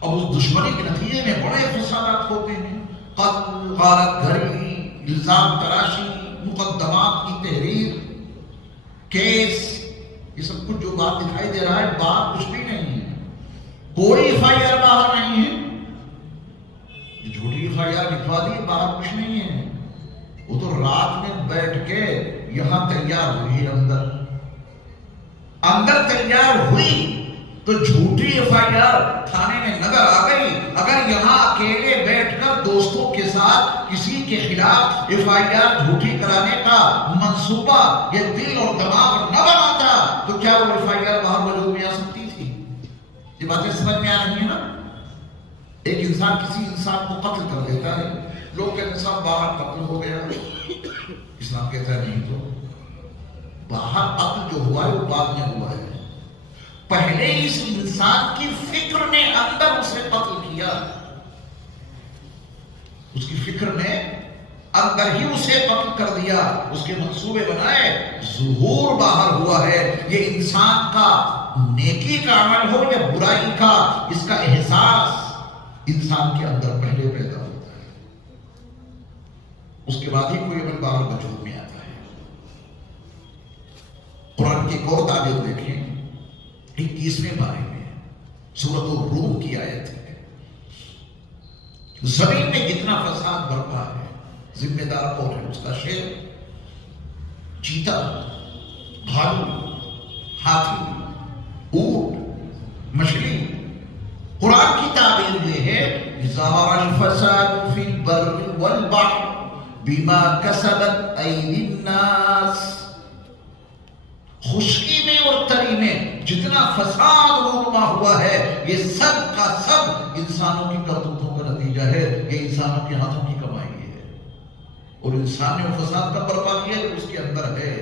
اب اس دشمنی کے نتیجے میں بڑے فسادات ہوتے ہیں. قتل، غارت گھری، الزام تراشی، مقدمات کی تحریر، کیس، یہ سب کچھ جو بات دکھائی دے رہا ہے باہر کچھ بھی نہیں ہے. کوئی ایف آئی آر باہر نہیں ہے. جھوٹی ایف آئی آر لکھوا دی، باہر کچھ نہیں ہے. وہ تو رات میں بیٹھ کے یہاں تیار ہوئی، اندر تیار ہوئی تو جھوٹی ایف آئی آر تھانے میں نظر آ گئی. اگر یہاں اکیلے بیٹھ کر دوستوں کے ساتھ کسی کے خلاف ایف آئی آر جھوٹی کرانے کا منصوبہ یہ دل اور دماغ نہ بناتا تو کیا وہ ایف آئی آر باہر وجود میں آ سکتی تھی؟ یہ باتیں سمجھ میں آ رہی ہیں نا؟ ایک انسان کسی انسان کو قتل کر دیتا ہے، لوگ کہتے ہیں صاحب باہر قتل ہو گیا. اسلام کہتا ہے نہیں، تو باہر قتل جو ہوا ہے وہ بعد میں ہوا ہے. پہلے اس انسان کی فکر نے اندر اسے قتل کیا. اس کی فکر نے اندر ہی اسے قتل کر دیا. اس کے منصوبے بنائے، ظہور باہر ہوا ہے. یہ انسان کا نیکی کا عمل ہو یا برائی کا، اس کا احساس انسان کے اندر پہلے پیدا ہوتا ہے. اس کے بعد ہی کوئی عمل باہر وجود میں آتا ہے۔ قرآن کی ایک اور تعبیر دیکھیں 21ویں پارے میں سورۃ الروم کی آیت ہے، زمین میں جتنا فساد برپا ہے ذمہ دار کون ہے؟ اس کا شیر، چیتا، بھالو، ہاتھی، اونٹ، مچھلی۔ قرآن کی تعبیر یہ ہے ظہر الفساد فی البر والبحر بما کسبت ایدی الناس۔ خشکی میں اور تری میں جتنا فساد رونما ہوا ہے یہ سب کا سب انسانوں کی کرتوتوں کا نتیجہ ہے، یہ انسانوں کے ہاتھوں کی کمائی ہے، اور انسان نے فساد کا برپا کیا جو اس کے اندر ہے۔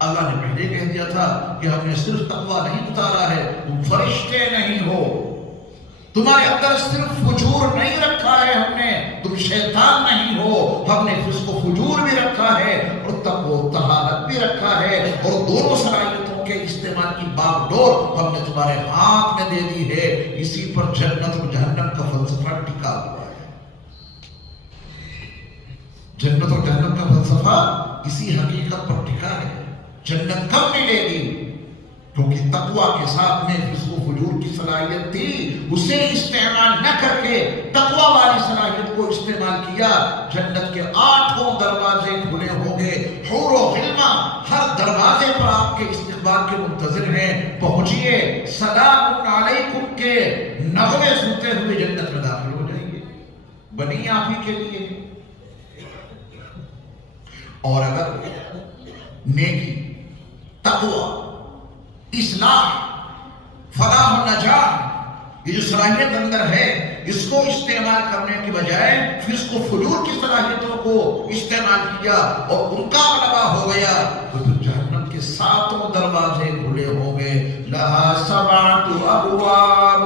اللہ نے پہلے کہہ دیا تھا کہ ہم نے صرف تقوی نہیں اتارا ہے، تم فرشتے نہیں ہو، تمہارے اندر صرف فجور نہیں رکھا ہے ہم نے، تم شیطان نہیں ہو، ہم نے فسق و فجور بھی رکھا ہے اور تقوی و طہارت بھی رکھا ہے، اور دونوں صلاحیتوں کے استعمال کی باغ ڈور ہم نے تمہارے ہاتھ میں دے دی ہے۔ اسی پر جنت اور جہنم کا فلسفہ ٹکا ہوا ہے۔ جنت اور جہنم کا فلسفہ اسی حقیقت پر ٹکا ہے۔ جنت کب ملے گی؟ کیونکہ تقوی کے ساتھ میں فسق و فجور کی صلاحیت تھی، اسے استعمال نہ کر کے تقوی والی صلاحیت کو استعمال کیا۔ جنت کے 8 دروازے کھلے ہوں گے، حور و غلماں ہر دروازے پر آپ کے استقبال کے منتظر ہیں، پہنچیے، سلام علیکم کے نغمے سنتے ہوئے جنت میں داخل ہو جائیں گے، بنی آپ ہی کے لیے۔ اور اگر نیکی، تقوی، اصلاح، فلاح و نجات، یہ جو صلاحیت اندر ہے اس کو استعمال کرنے کی بجائے فسق و فجور کی صلاحیتوں کو استعمال کیا اور ان کا غلبہ ہو گیا، تو پھر جہنم کے 7 دروازے کھلے ہوں گے۔ لہا 7 ابواب،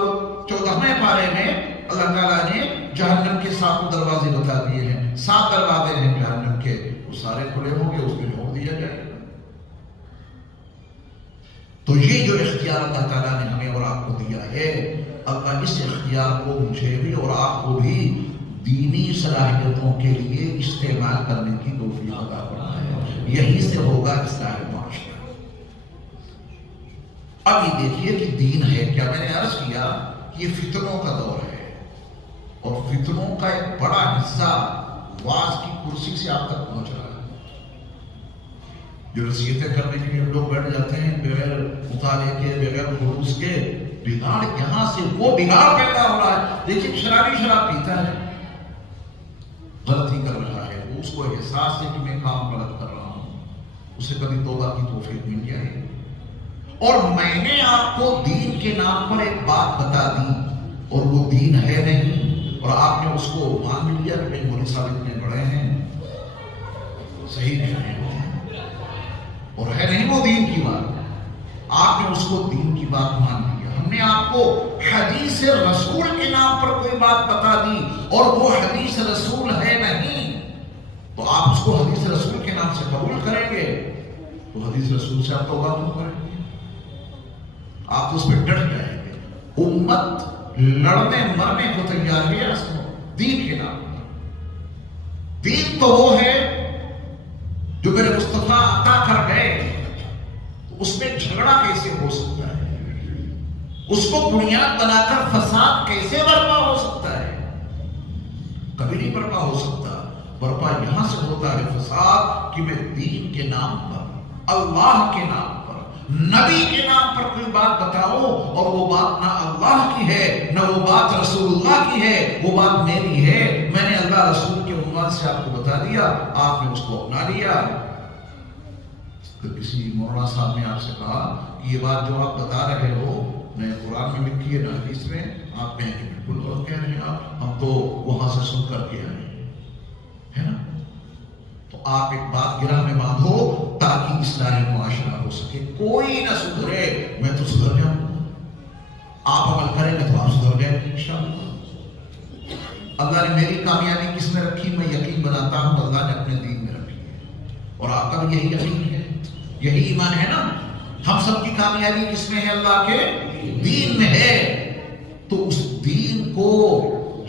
14ویں پارے میں اللہ تعالیٰ نے جہنم کے 7 دروازے بتا دیے ہیں۔ 7 دروازے ہیں جہنم کے، وہ سارے کھلے ہوں گے، اس میں جھونک دیا جائے گا۔ تو یہ جو اختیار اللہ تعالیٰ نے ہمیں اور آپ کو دیا ہے، اللہ اس اختیار کو مجھے بھی اور آپ کو بھی دینی صلاحیتوں کے لیے استعمال کرنے کی توفیق عطا فرمائے۔ یہی سے ہوگا اصلاح معاشرہ۔ اب یہ دیکھیے کہ دین ہے کیا۔ میں نے عرض کیا کہ یہ فتنوں کا دور ہے، اور فتنوں کا ایک بڑا حصہ واعظ کی کرسی سے آپ تک پہنچ رہا ہے۔ جو نصیحتیں کرنے کے لیے لوگ بیٹھ جاتے ہیں بغیر مطالعے کے، بغیر دروس کے، بگاڑ یہاں سے وہ بگاڑ پیدا ہو رہا ہے۔ دیکھیں شرابی شراب پیتا ہے، غلطی کر رہا ہے، وہ اس کو احساس ہے کہ میں کام غلط کر رہا ہوں، اسے کبھی توبہ کی توفیق مل جائے۔ اور میں نے آپ کو دین کے نام پر ایک بات بتا دی اور وہ دین ہے نہیں، اور آپ نے اس کو مان لیا کہ میرے مولوی صاحب اتنے بڑے ہیں، صحیح کہہ رہے ہیں، اور ہے نہیں وہ دین کی بات، آپ نے اس کو دین کی بات مان لیا۔ ہم نے آپ کو حدیث رسول کے نام پر کوئی بات بتا دی اور وہ حدیث رسول ہے نہیں، تو آپ اس کو حدیث رسول کے نام سے قبول کریں گے تو حدیث رسول سے آپ توبہ کیوں کریں گے؟ آپ تو اس پہ ڈٹ جائیں گے۔ امت لڑنے مرنے کو تیار ہے دین کے نام پر۔ دین تو وہ ہے جو میرے مصطفیٰ عطا کر گئے، تو اس میں جھگڑا کیسے ہو سکتا ہے؟ اس کو بنیاد بنا کر فساد کیسے برپا ہو سکتا ہے؟ کبھی نہیں برپا ہو سکتا۔ برپا یہاں سے ہوتا ہے فساد کہ میں دین کے نام پر، اللہ کے نام پر، نبی کے نام پر کوئی بات بتاؤں اور وہ بات نہ اللہ کی ہے نہ وہ بات رسول اللہ کی ہے، وہ بات میری ہے، میں نے اللہ رسول کے عنوان سے آپ کو بتا دیا، آپ نے اس کو اپنا لیا۔ تو کسی مولانا صاحب نے آپ سے کہا کہ یہ بات جو آپ بتا رہے ہو نہ قرآن میں لکھی ہے نہ حدیث میں، آپ کہیں کہ بالکل غلط کہہ رہے ہیں، آپ ہم تو وہاں سے سن کر کے آئے ہیں نا۔ تو آپ ایک بات گرہ میں باندھو تاکہ اصلاح معاشرہ ہو سکے۔ کوئی نہ سدھرے، میں تو سدھر جاؤں، آپ عمل کریں گے تو آپ سدھر جائیں گے انشاءاللہ۔ اللہ نے میری کامیابی کس میں رکھی؟ میں یقین بناتا ہوں اللہ نے اپنے دین میں رکھی ہے، اور آپ کا بھی یہی یقین ہے، یہی ایمان ہے نا۔ ہم سب کی کامیابی کس میں ہے؟ اللہ کے دین میں ہے۔ تو اس دین کو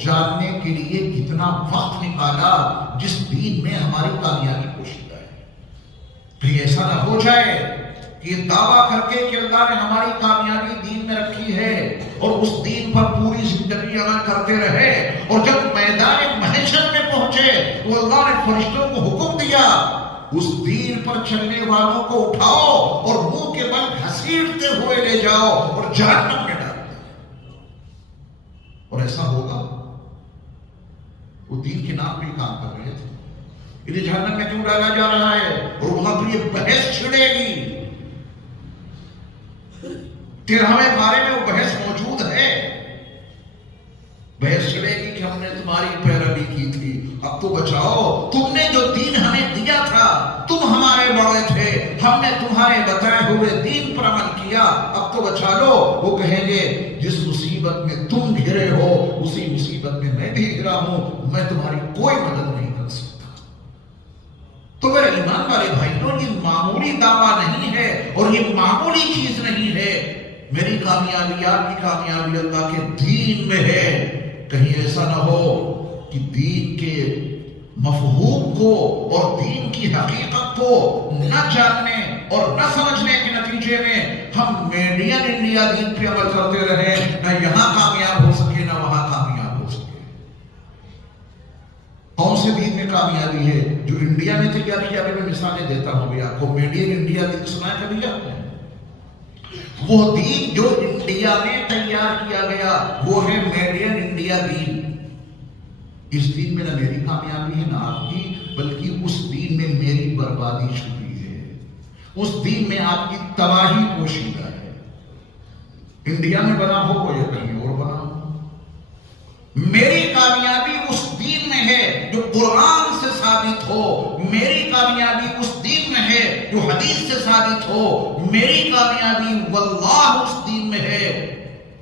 جاننے کے لیے کتنا وقت نکالا، جس دین میں ہماری کامیابی پوشیدہ ہے. کہیں ایسا نہ ہو جائے کہ یہ دعویٰ کر کے کہ اللہ نے ہماری کامیابی دین میں رکھی ہے اور اس دین پر پوری زندگی عمل کرتے رہے، اور جب میدان محشر میں پہنچے تو اللہ نے فرشتوں کو حکم دیا اس دین پر چلنے والوں کو اٹھاؤ اور منہ کے بل گھسیٹتے ہوئے لے جاؤ اور جہنم میں ڈال دو. اور ایسا ہوگا؟ وہ دین کے نام پہ کام کر رہے تھے. انہیں جہنم میں کیوں ڈالا جا رہا ہے؟ اور وہاں تو یہ بحث چھڑے گی. 13ویں پارے میں وہ بحث موجود ہے. بحث چھڑے گی کہ ہم نے تمہاری پیروی کی تھی، اب تو بچاؤ. تم نے جو دین ہمیں دیا تھا، تم ہمارے بڑے تھے، ہم نے تمہارے بتائے ہوئے دین پر عمل کیا، اب تو بچا لو. وہ کہیں گے جس مصیبت میں تم گھرے ہو اسی مصیبت میں میں بھی گھرا ہوں، میں تمہاری کوئی مدد نہیں کر سکتا. تو میرے ایمان والے بھائیوں، یہ معمولی دعویٰ نہیں ہے اور یہ معمولی چیز نہیں ہے. میری کامیابی، آپ کی کامیابی اللہ کے دین میں ہے. کہیں ایسا نہ ہو کہ دین کے مفہوم کو اور دین کی حقیقت کو نہ جاننے اور نہ سمجھنے کے نتیجے میں ہم میڈ ان انڈیا دین پہ عمل کرتے رہے، نہ یہاں کامیاب ہو سکے نہ وہاں کامیاب ہو سکے. کون سے دین میں کامیابی ہے؟ جو انڈیا میں تیار کیا. میں مثالیں دیتا ہوں آپ کو. میڈ ان انڈیا دین سنا ہے کبھی آپ نے؟ وہ دین جو انڈیا میں تیار کیا گیا وہ ہے میڈ ان انڈیا دین. اس دین میں نہ میری کامیابی ہے نہ آپ کی، بلکہ اس دین میں میری بربادی چھپی ہے. اس دین میں آپ کی تباہی پوشیدہ ہے. انڈیا میں بنا ہو یا کہیں اور بنا ہو، میری کامیابی اس دین میں ہے جو قرآن سے ثابت ہو. میری کامیابی اس دین میں ہے جو حدیث سے ثابت ہو. میری کامیابی واللہ اس دین میں ہے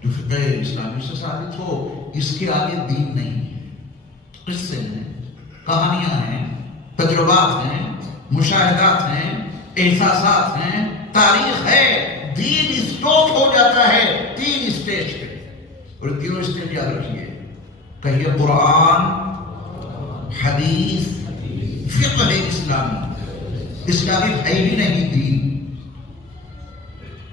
جو فقہ اسلامی سے ثابت ہو. اس کے آگے دین نہیں ہے. قصے ہیں، کہانیاں ہیں، تجربات ہیں، مشاہدات ہیں، احساسات ہیں، تاریخ ہے. دین اسٹاپ ہو جاتا ہے 3 اسٹیج پہ. اور 3 اسٹیج یاد رکھیے. کہیے قرآن، حدیث، فقہ اسلامی. اس کا بھی ہے ہی نہیں دین.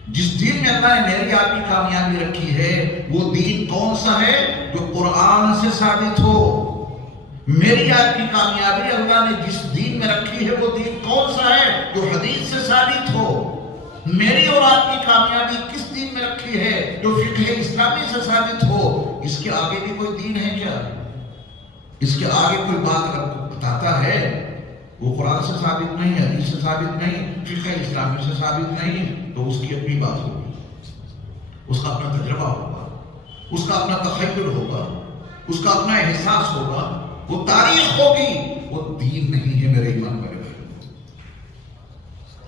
جس دین میں اللہ نے میری آپ کی کامیابی رکھی ہے وہ دین کون سا ہے؟ جو قرآن سے ثابت ہو. میری آپ کی کامیابی اللہ نے جس دین میں رکھی ہے وہ دین کون سا ہے؟ جو حدیث سے ثابت ہو. میری اور آپ کی کامیابی کس دین میں رکھی ہے؟ جو فقہ اسلامی سے ثابت ہو. اس کے آگے بھی کوئی دین ہے کیا؟ اس کے آگے کوئی بات بتاتا ہے وہ قرآن سے ثابت نہیں، حدیث سے ثابت نہیں، فقہ اسلامی سے ثابت نہیں، تو اس کی اپنی بات ہوگی، اس کا اپنا تجربہ ہوگا، اس کا اپنا تخیل ہوگا، اس کا اپنا احساس ہوگا، وہ تاریخ ہوگی. وہ دین نہیں ہے میرے ایمان والے بھائی.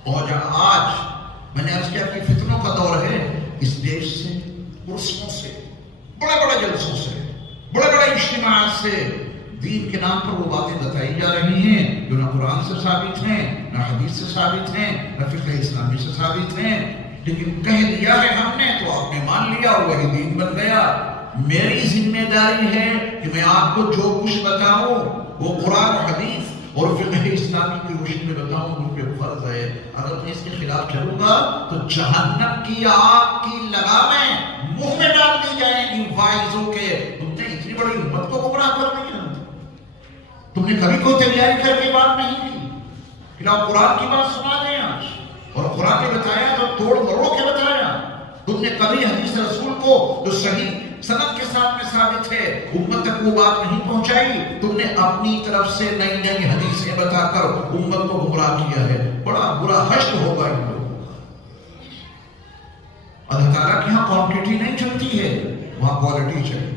اور جہاں آج میں نے عرض کیا کہ فتنوں کا دور ہے، اس دیش سے، کرسیوں سے، بڑے بڑے جلسوں سے، بڑے بڑے اجتماعات سے دین کے نام پر وہ باتیں بتائی جا رہی ہیں جو نہ قرآن سے ثابت ہیں، نہ حدیث سے ثابت ہیں، نہ فقہ اسلامی سے ثابت ہیں. لیکن کہہ دیا ہے ہم نے تو آپ نے مان لیا اور وہی دین بن گیا. میری ذمہ داری ہے کہ میں آپ کو جو کچھ بتاؤں وہ قرآن و حدیث اور فقہ اسلامی کی روشنی میں بتاؤں. مجھ پہ فرض ہے. اگر میں اس کے خلاف چلوں گا تو جہنم کی آگ کی لگامیں منہ میں ڈال دی جائیں گی وائزوں کے. تم نے اتنی بڑی امت کو گمراہ کر دیا. تم نے کبھی کوئی تیاری کر کے بات نہیں کی. پھر آپ قرآن کی بات سنا دیں آج، اور قرآن نے بتایا تو توڑ مروڑ کے بتایا. تم نے کبھی حدیث رسول کو جو صحیح سند کے ساتھ میں ثابت ہے امت تک وہ بات نہیں پہنچائی. تم نے اپنی طرف سے نئی نئی حدیثیں بتا کر امت کو گمراہ کیا ہے. بڑا برا حشر ہوگا ان لوگوں کا. اللہ تعالیٰ کی یہاں کوانٹٹی نہیں چلتی ہے، وہاں کوالٹی چاہیے.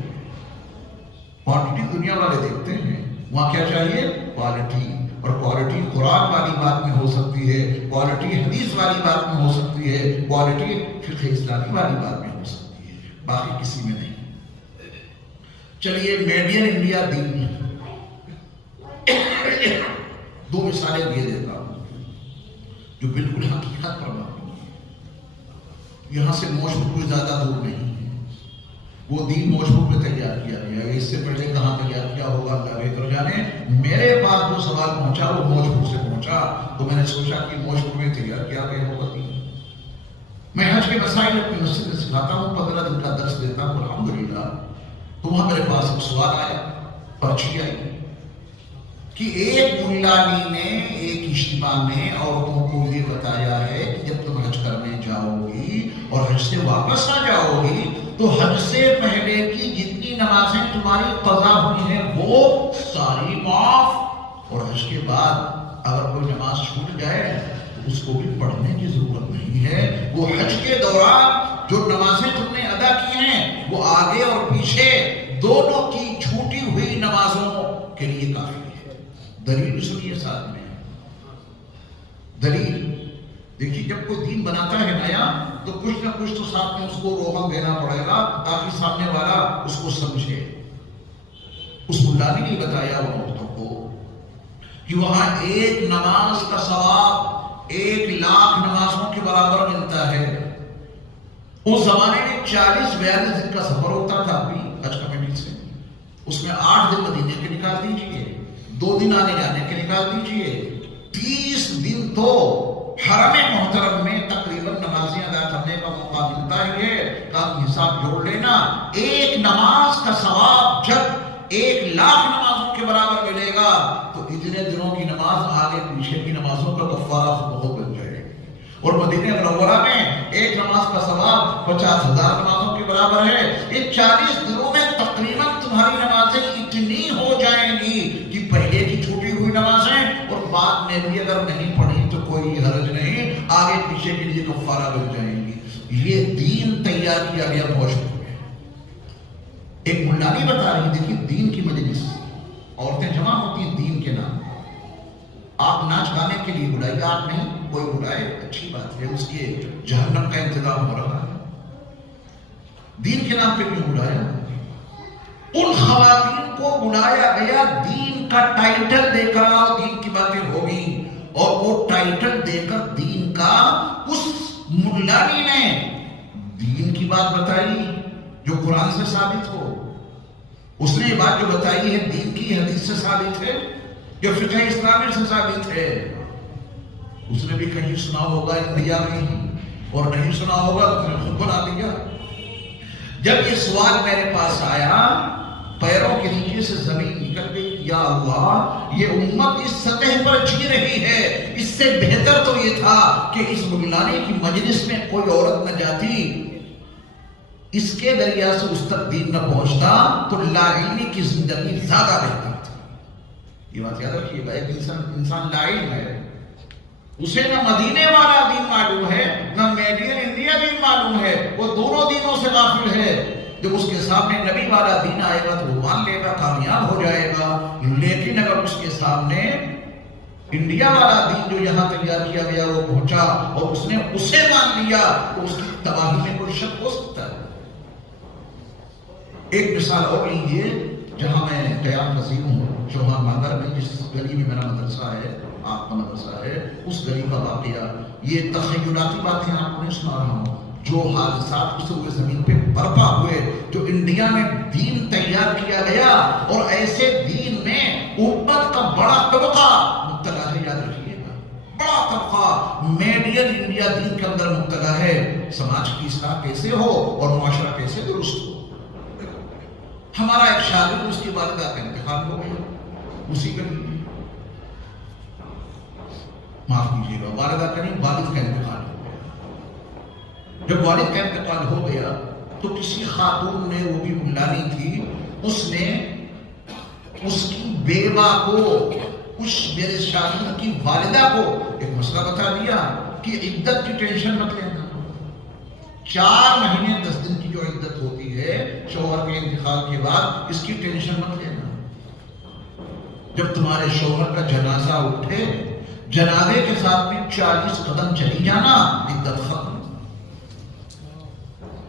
کوانٹٹی دنیا والے دیکھتے ہیں، وہاں کیا چاہیے؟ کوالٹی. اور کوالٹی قرآن والی بات میں ہو سکتی ہے، کوالٹی حدیث والی بات میں ہو سکتی ہے، کوالٹی فقہ اسلامی والی بات میں ہو سکتی ہے، باقی کسی میں نہیں. چلیے میڈ ان انڈیا دین 2 مثالیں دے دیتا ہوں جو بالکل حقیقت پر مبنی ہے. یہاں سے موش کوئی زیادہ دور نہیں ہے. وہ دین موجود میں تیار کیا گیا ہے، اس سے پہلے کہاں تیار کیا ہوگا اللہ بہتر جانے۔ میرے پاس جو سوال پہنچا وہ موجود سے پہنچا، تو میں نے سوچا کہ موجود میں تیار کیا گیا ہوگا دین۔ میں حج کے مسائل اپنی مسجد میں سکھاتا ہوں، 15 دن کا درس دیتا ہوں الحمدللہ۔ تو وہاں میرے پاس ایک سوال آیا، پرچی آئی کہ ایک ملانی نے ایک اجتماع میں عورتوں کو یہ بتایا ہے کہ جب تم حج کرنے جاؤ گی اور حج سے واپس آ جاؤ گی تو حج سے پہلے کی جتنی نمازیں تمہاری قضا ہوئی ہیں وہ ساری معاف، اور حج کے بعد اگر کوئی نماز چھوٹ جائے تو اس کو بھی پڑھنے کی ضرورت نہیں ہے، وہ حج کے دوران جو نمازیں تم نے ادا کی ہیں وہ آگے اور پیچھے دونوں کی چھوٹی ہوئی نمازوں کے لیے کافی ہے۔ دلیل سنیے ساتھ میں، دلیل دیکھیے، جب کوئی دین بناتا ہے نیا تو کچھ نہ کچھ تو ساتھ میں اس کو روغن دینا پڑے گا تاکہ سامنے والا اس کو سمجھے۔ اس ملا نے نہیں بتایا ان عورتوں کو کہ وہاں ایک نماز کا ثواب 1,00,000 نمازوں کے برابر ملتا ہے۔ اس زمانے میں 40-42 دن کا سفر ہوتا تھا اپنی حج کمیٹی سے، اس میں 8 دن مدینے کے نکال دیجیے، 2 دن آنے جانے کے نکال دیجیے، 30 دن تو حرم محترم میں تقریباً نمازیں ادا کرنے کا موقع ملتا ہے۔ کام حساب جوڑ لینا، ایک نماز کا ثواب جب 1,00,000 نمازوں کے برابر ملے گا تو اتنے دنوں کی نماز آگے پیچھے کی نمازوں کا کفارہ بہت بن جائے گا۔ اور مدینہ منورہ میں ایک نماز کا ثواب 50,000 نمازوں کے برابر ہے۔ ان 40 دنوں میں تقریباً تمہاری نمازیں اتنی ہو جائیں گی کہ پہلے کی چھوٹی ہوئی نمازیں اور بعد میں بھی اگر نہیں پڑھی تو کوئی حرج نہیں، آگے پیچھے کے لیے کفارہ بن جائیں گی۔ یہ دین تیار کیا گیا موجود میں۔ ایک ملانی بتا رہی، دیکھیے دین کی مجلس، عورتیں جمع ہوتی ہیں دین کے نام، آپ ناچ گانے کے لیے بلائیے، آپ نہیں، کوئی بلائے اچھی بات ہے، اس کے جہنم کا انتظام ہو رہا ہے، دین کے نام پہ کیوں بلایا؟ ان خواتین کو بلایا گیا دین کا ٹائٹل دے کر، آؤ دین کی باتیں ہوگی، اور وہ ٹائٹل دے کر دین کا اس ملانی نے دین کی بات بتائی جو قرآن سے ثابت ہو، اس نے یہ بات جو بتائی ہے دین کی حدیث سے ثابت ہے، جو فقہ اسلامی سے ثابت ہے۔ اس نے بھی کہیں سنا ہوگا انڈیا میں، اور نہیں سنا ہوگا تو اس نے خود بنا دیا۔ جب یہ سوال میرے پاس آیا، پیروں کے نیچے سے زمین نکل گئی، یا اللہ، یہ امت اس سطح پر جی رہی ہے، اس سے بہتر تو یہ تھا کہ اس ملانی کی مجلس میں کوئی عورت نہ جاتی، اس کے ذریعہ سے اس تک دین نہ پہنچتا تو لا علمی کی زندگی زیادہ بہتر تھی۔ یہ بات یاد رکھیے گا، ایک انسان لا علم ہے، اسے نہ مدینے والا دین معلوم ہے نہ میڈ ان انڈیا دین معلوم ہے، وہ دونوں دینوں سے غافل ہے۔ جب اس کے سامنے نبی والا دین آئے گا تو وہ مان لے گا، کامیاب ہو جائے گا، لیکن اگر اس کے سامنے انڈیا والا دین جو یہاں تیار کیا گیا وہ پہنچا اور اس نے اسے مان لیا تو اس کی تباہی میں کوئی شک ہو سکتا ہے۔ ایک مثال اور لیجیے، جہاں میں قیام پذیر ہوں، چوہان مانگر میں، جس گلی میں میرا مدرسہ ہے، آپ کا مدرسہ ہے، اس گلی کا واقعہ، یہ تخیلاتی باتیں آپ کو نہیں سنا رہا ہوں، جو حادثات اس ہوئے زمین پہ برپا ہوئے، جو انڈیا میں دین تیار کیا گیا، اور ایسے دین میں امت کا بڑا طبقہ مبتلا ہے، یاد رکھیے گا، بڑا طبقہ میڈ ان انڈیا دین کے اندر مبتلا ہے۔ سماج کی اصلاح کیسے ہو اور معاشرہ کیسے درست ہو؟ ہمارا ایک شاگرد، اس کی والدہ کا انتقال ہو گیا، اسی کا معاف کیجیے گا، والدہ کا نہیں، والد کا انتقال ہو گیا۔ جب والد کا انتقال ہو گیا تو کسی خاتون نے، وہ بھی ملانی تھی، اس نے اس کی بیوہ کو، اس میرے شاگرد کی والدہ کو ایک مسئلہ بتا دیا کہ عدت کی ٹینشن مت لینا، 4 مہینے 10 دن کی جو عدت ہوتی ہے شوہر کے انتقال کے بعد، اس کی ٹینشن مت لینا، جب تمہارے شوہر کا جنازہ اٹھے، جنازے کے ساتھ میں 40 قدم چلی جانا، عدت ختم۔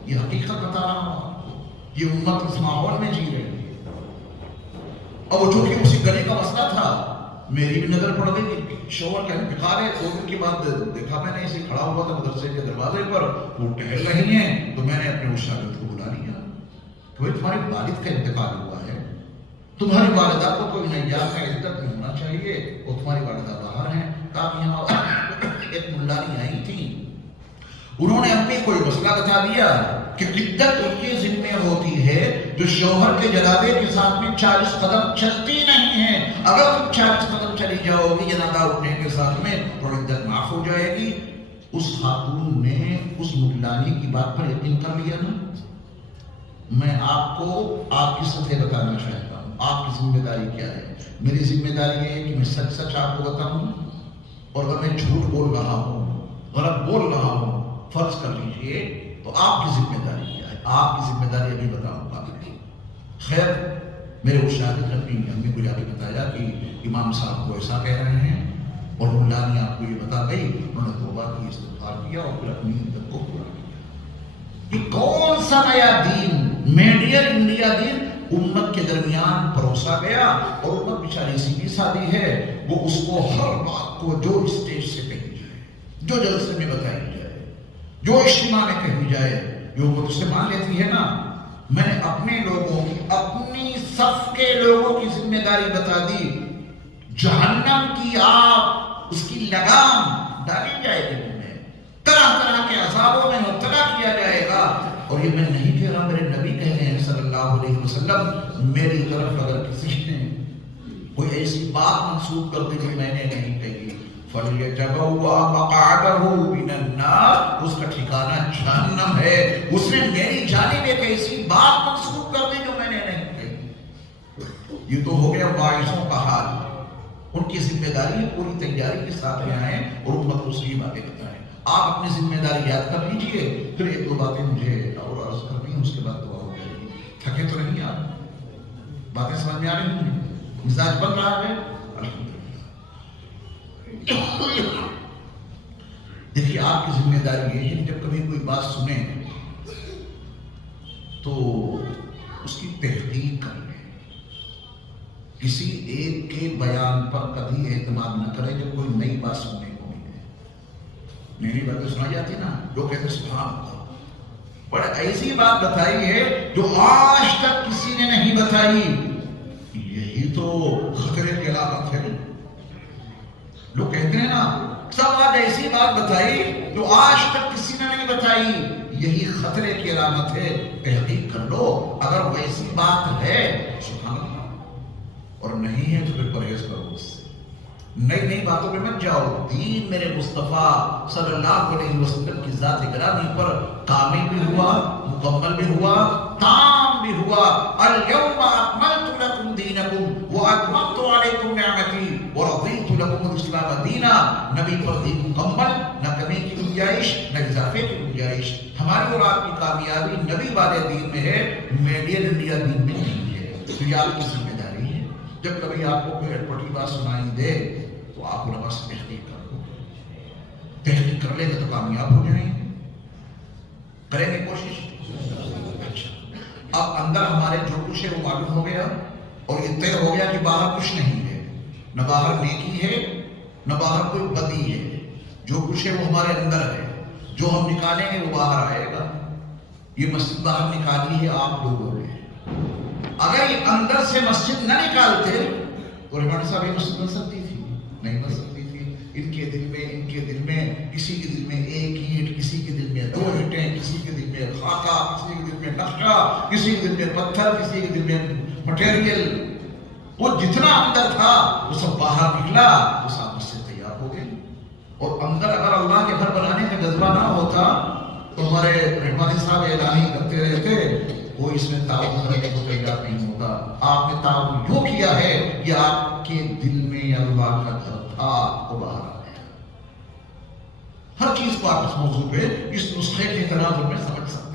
یہ حقیقت بتا رہا ہوں، یہ امت اس ماحول میں جی رہی ہے۔ اور چونکہ اسی گلی کا مسئلہ تھا، میری بھی نظر پڑ گئی کہ شوہر کا انتقال ہے، 2 دن کے بعد دیکھا میں نے اسے کھڑا ہوا تھا مدرسے کے دروازے پر، وہ ٹہل رہی ہیں، تو میں نے اپنے اس شاگرد کو بلا لیا، تو تمہارے والد کا انتقال ہوا ہے، تمہاری والدہ کو کوئی نیا کا عزت نہیں ہونا چاہیے، وہ تمہاری والدہ باہر ہیں. کہا یہاں ایک ملانی آئی تھی، انہوں نے اپنے کوئی مسئلہ بتا دیا کہ عدت ان کے ذمہ ہوتی ہے جو شوہر کے جنابے کے ساتھ میں 40 قدم چلتی نہیں ہے. اگر تم 40 قدم چلی جاؤ گی جنابہ اٹھنے کے ساتھ میں تو عدت معاف ہو جائے گی. اس خاتون نے اس ملانی کی بات پر یقین کر لیا نا. میں آپ کو آپ کی سطح بتانا چاہتا ہوں، آپ کی ذمہ داری کیا ہے. میری ذمہ داری یہ ہے کہ میں سچ سچ آپ کو بتاؤں، اور اگر میں جھوٹ بول رہا ہوں، غلط بول رہا ہوں، فرض کر لیجئے، تو آپ کی ذمہ داری کیا ہے. آپ کی ذمہ داری ابھی بتاؤں گا. خیر میرے مشاہد اپنی امی کو جا کے بتایا کہ امام صاحب کو ایسا کہہ رہے ہیں، اور ملانی آپ کو یہ بتا گئی. انہوں نے توبہ کی، استغفار کیا، اور پھر اپنی عدت کو پورا کیا. یہ کون سا نیا دین، میڈیل انڈیا دین امت کے درمیان پروسا گیا، اور امت بیچاری سیدھی سادی ہے. وہ اس کو ہر بات کو جو اسٹیج سے کہی جائے، جو جلسے میں بتائی جائے، جو اجتماع میں کہی جائے، جو امت اسے مان لیتی ہے نا. میں نے اپنے لوگوں کی، اپنی صف کے لوگوں کی ذمہ داری بتا دی. جہنم کی آگ، اس کی لگام ڈالی جائے گی، میں طرح طرح کے عذابوں میں مبتلا کیا جائے گا. اور یہ میں نہیں کہہ رہا، میرے نبی کہہ رہے ہیں صلی اللہ علیہ وسلم. میری طرف اگر کسی نے کوئی ایسی بات منسوخ کر دی جو میں نے نہیں کہی، فَلْيَتَبَوَّأْ مَقْعَدَهُ مِنَ النَّارِ، اس کا ٹھکانہ جہنم ہے. اس نے میری جانب ایک ایسی بات منسوخ کر دی جو میں نے نہیں کہی. یہ تو ہو گیا واعظوں کا حال. ان کی ذمہ داری پوری تیاری کے ساتھ میں آئیں اور امت کو صحیح باتیں بتائیں. آپ اپنی ذمہ داری یاد کر لیجئے. پھر ایک دو باتیں مجھے اور عرض کرنی ہیں، اس کے بعد دعا ہو جائے گی. تھکے تو نہیں آپ؟ باتیں سمجھ میں آ رہی ہیں؟ مزاج بن رہا ہے؟ دیکھیے آپ کی ذمہ داری یہ ہے کہ جب کبھی کوئی بات سنیں تو اس کی تحقیق کر لیں. کسی ایک کے بیان پر کبھی اعتماد نہ کریں جب کوئی نئی بات سننے کو ملے. نئی باتیں سنا جاتی نا، لوگ کہتے سبحان اللہ، پر ایسی بات بتائی ہے جو آج تک کسی نے نہیں بتائی. یہی تو خطرے کی علامت ہے. لوگ کہتے ہیں نا سب آج ایسی بات بتائی جو آج تک کسی نے نہیں بتائی، یہی خطرے کی علامت ہے. تحقیق کر لو، اگر ویسی بات ہے سبحان اللہ، اور نہیں ہے تو پھر پرہیز کرو اس سے. نئی نئی باتوں پہ مت جاؤ. دین میرے مصطفیٰ صلی اللہ علیہ وسلم کی ذات گرامی پر کامل بھی ہوا، مکمل بھی ہوا، تام بھی ہوا. اليوم اکملت لکم دینکم واتممت علیکم نعمتی ورضیت لکم الاسلام دینا. نبی پر دین مکمل، نہ کمی کی گنجائش نہ اضافے کی گنجائش. ہماری اور آپ کی کامیابی نبی والے دین میں ہے، میڈیل انڈیا دین میں نہیں ہے. تو یہ آپ کی ذمہ داری ہے. جب کبھی آپ کو کوئی اٹپٹی بات سنائی دے تو آپ علماء سے تحقیق کر لو. تحقیق کر لیں گے تو کامیاب ہو جائیں گے. کریں گے کوشش. اچھا، اب اندر ہمارے جو کچھ ہے وہ معلوم ہو گیا، اور یہ طے ہو گیا کہ باہر کچھ نہیں ہے. نہ باہر نیکی ہے، نہ باہر کوئی بدی ہے. جو کچھ ہے وہ ہمارے اندر ہے. جو ہم نکالیں گے وہ باہر آئے گا. یہ مسجد باہر نکالی ہے آپ لوگوں نے. اگر یہ اندر سے مسجد نہ نکالتے تو رحمان صاحب یہ مسجد بن سکتی تھی؟ نہیں بن سکتی تھی. ان کے دل میں کسی کے دل میں ایک اینٹ، کسی کے دل میں 2 اینٹیں، کسی کے دل میں خاکہ، کسی کے دل میں نقشہ، کسی کے دل میں پتھر، کسی کے دل میں مٹیریل. وہ جتنا اندر تھا وہ سب باہر نکلا، وہ سب مسجد تیار ہو گئی. اور اندر اگر اللہ کے گھر بنانے کا جذبہ نہ ہوتا تو ہمارے رحمانی صاحب اعلان ہی کرتے رہتے، وہ اس میں تعاون کرنے کو تیار نہیں ہوتا. آپ نے تعاون یوں کیا ہے کہ آپ کے دل میں اللہ کا گھر تھا، وہ باہر آ گیا. ہر چیز کو آپ اس موضوع پہ اس نسخے کے تناظر میں سمجھ سکتے.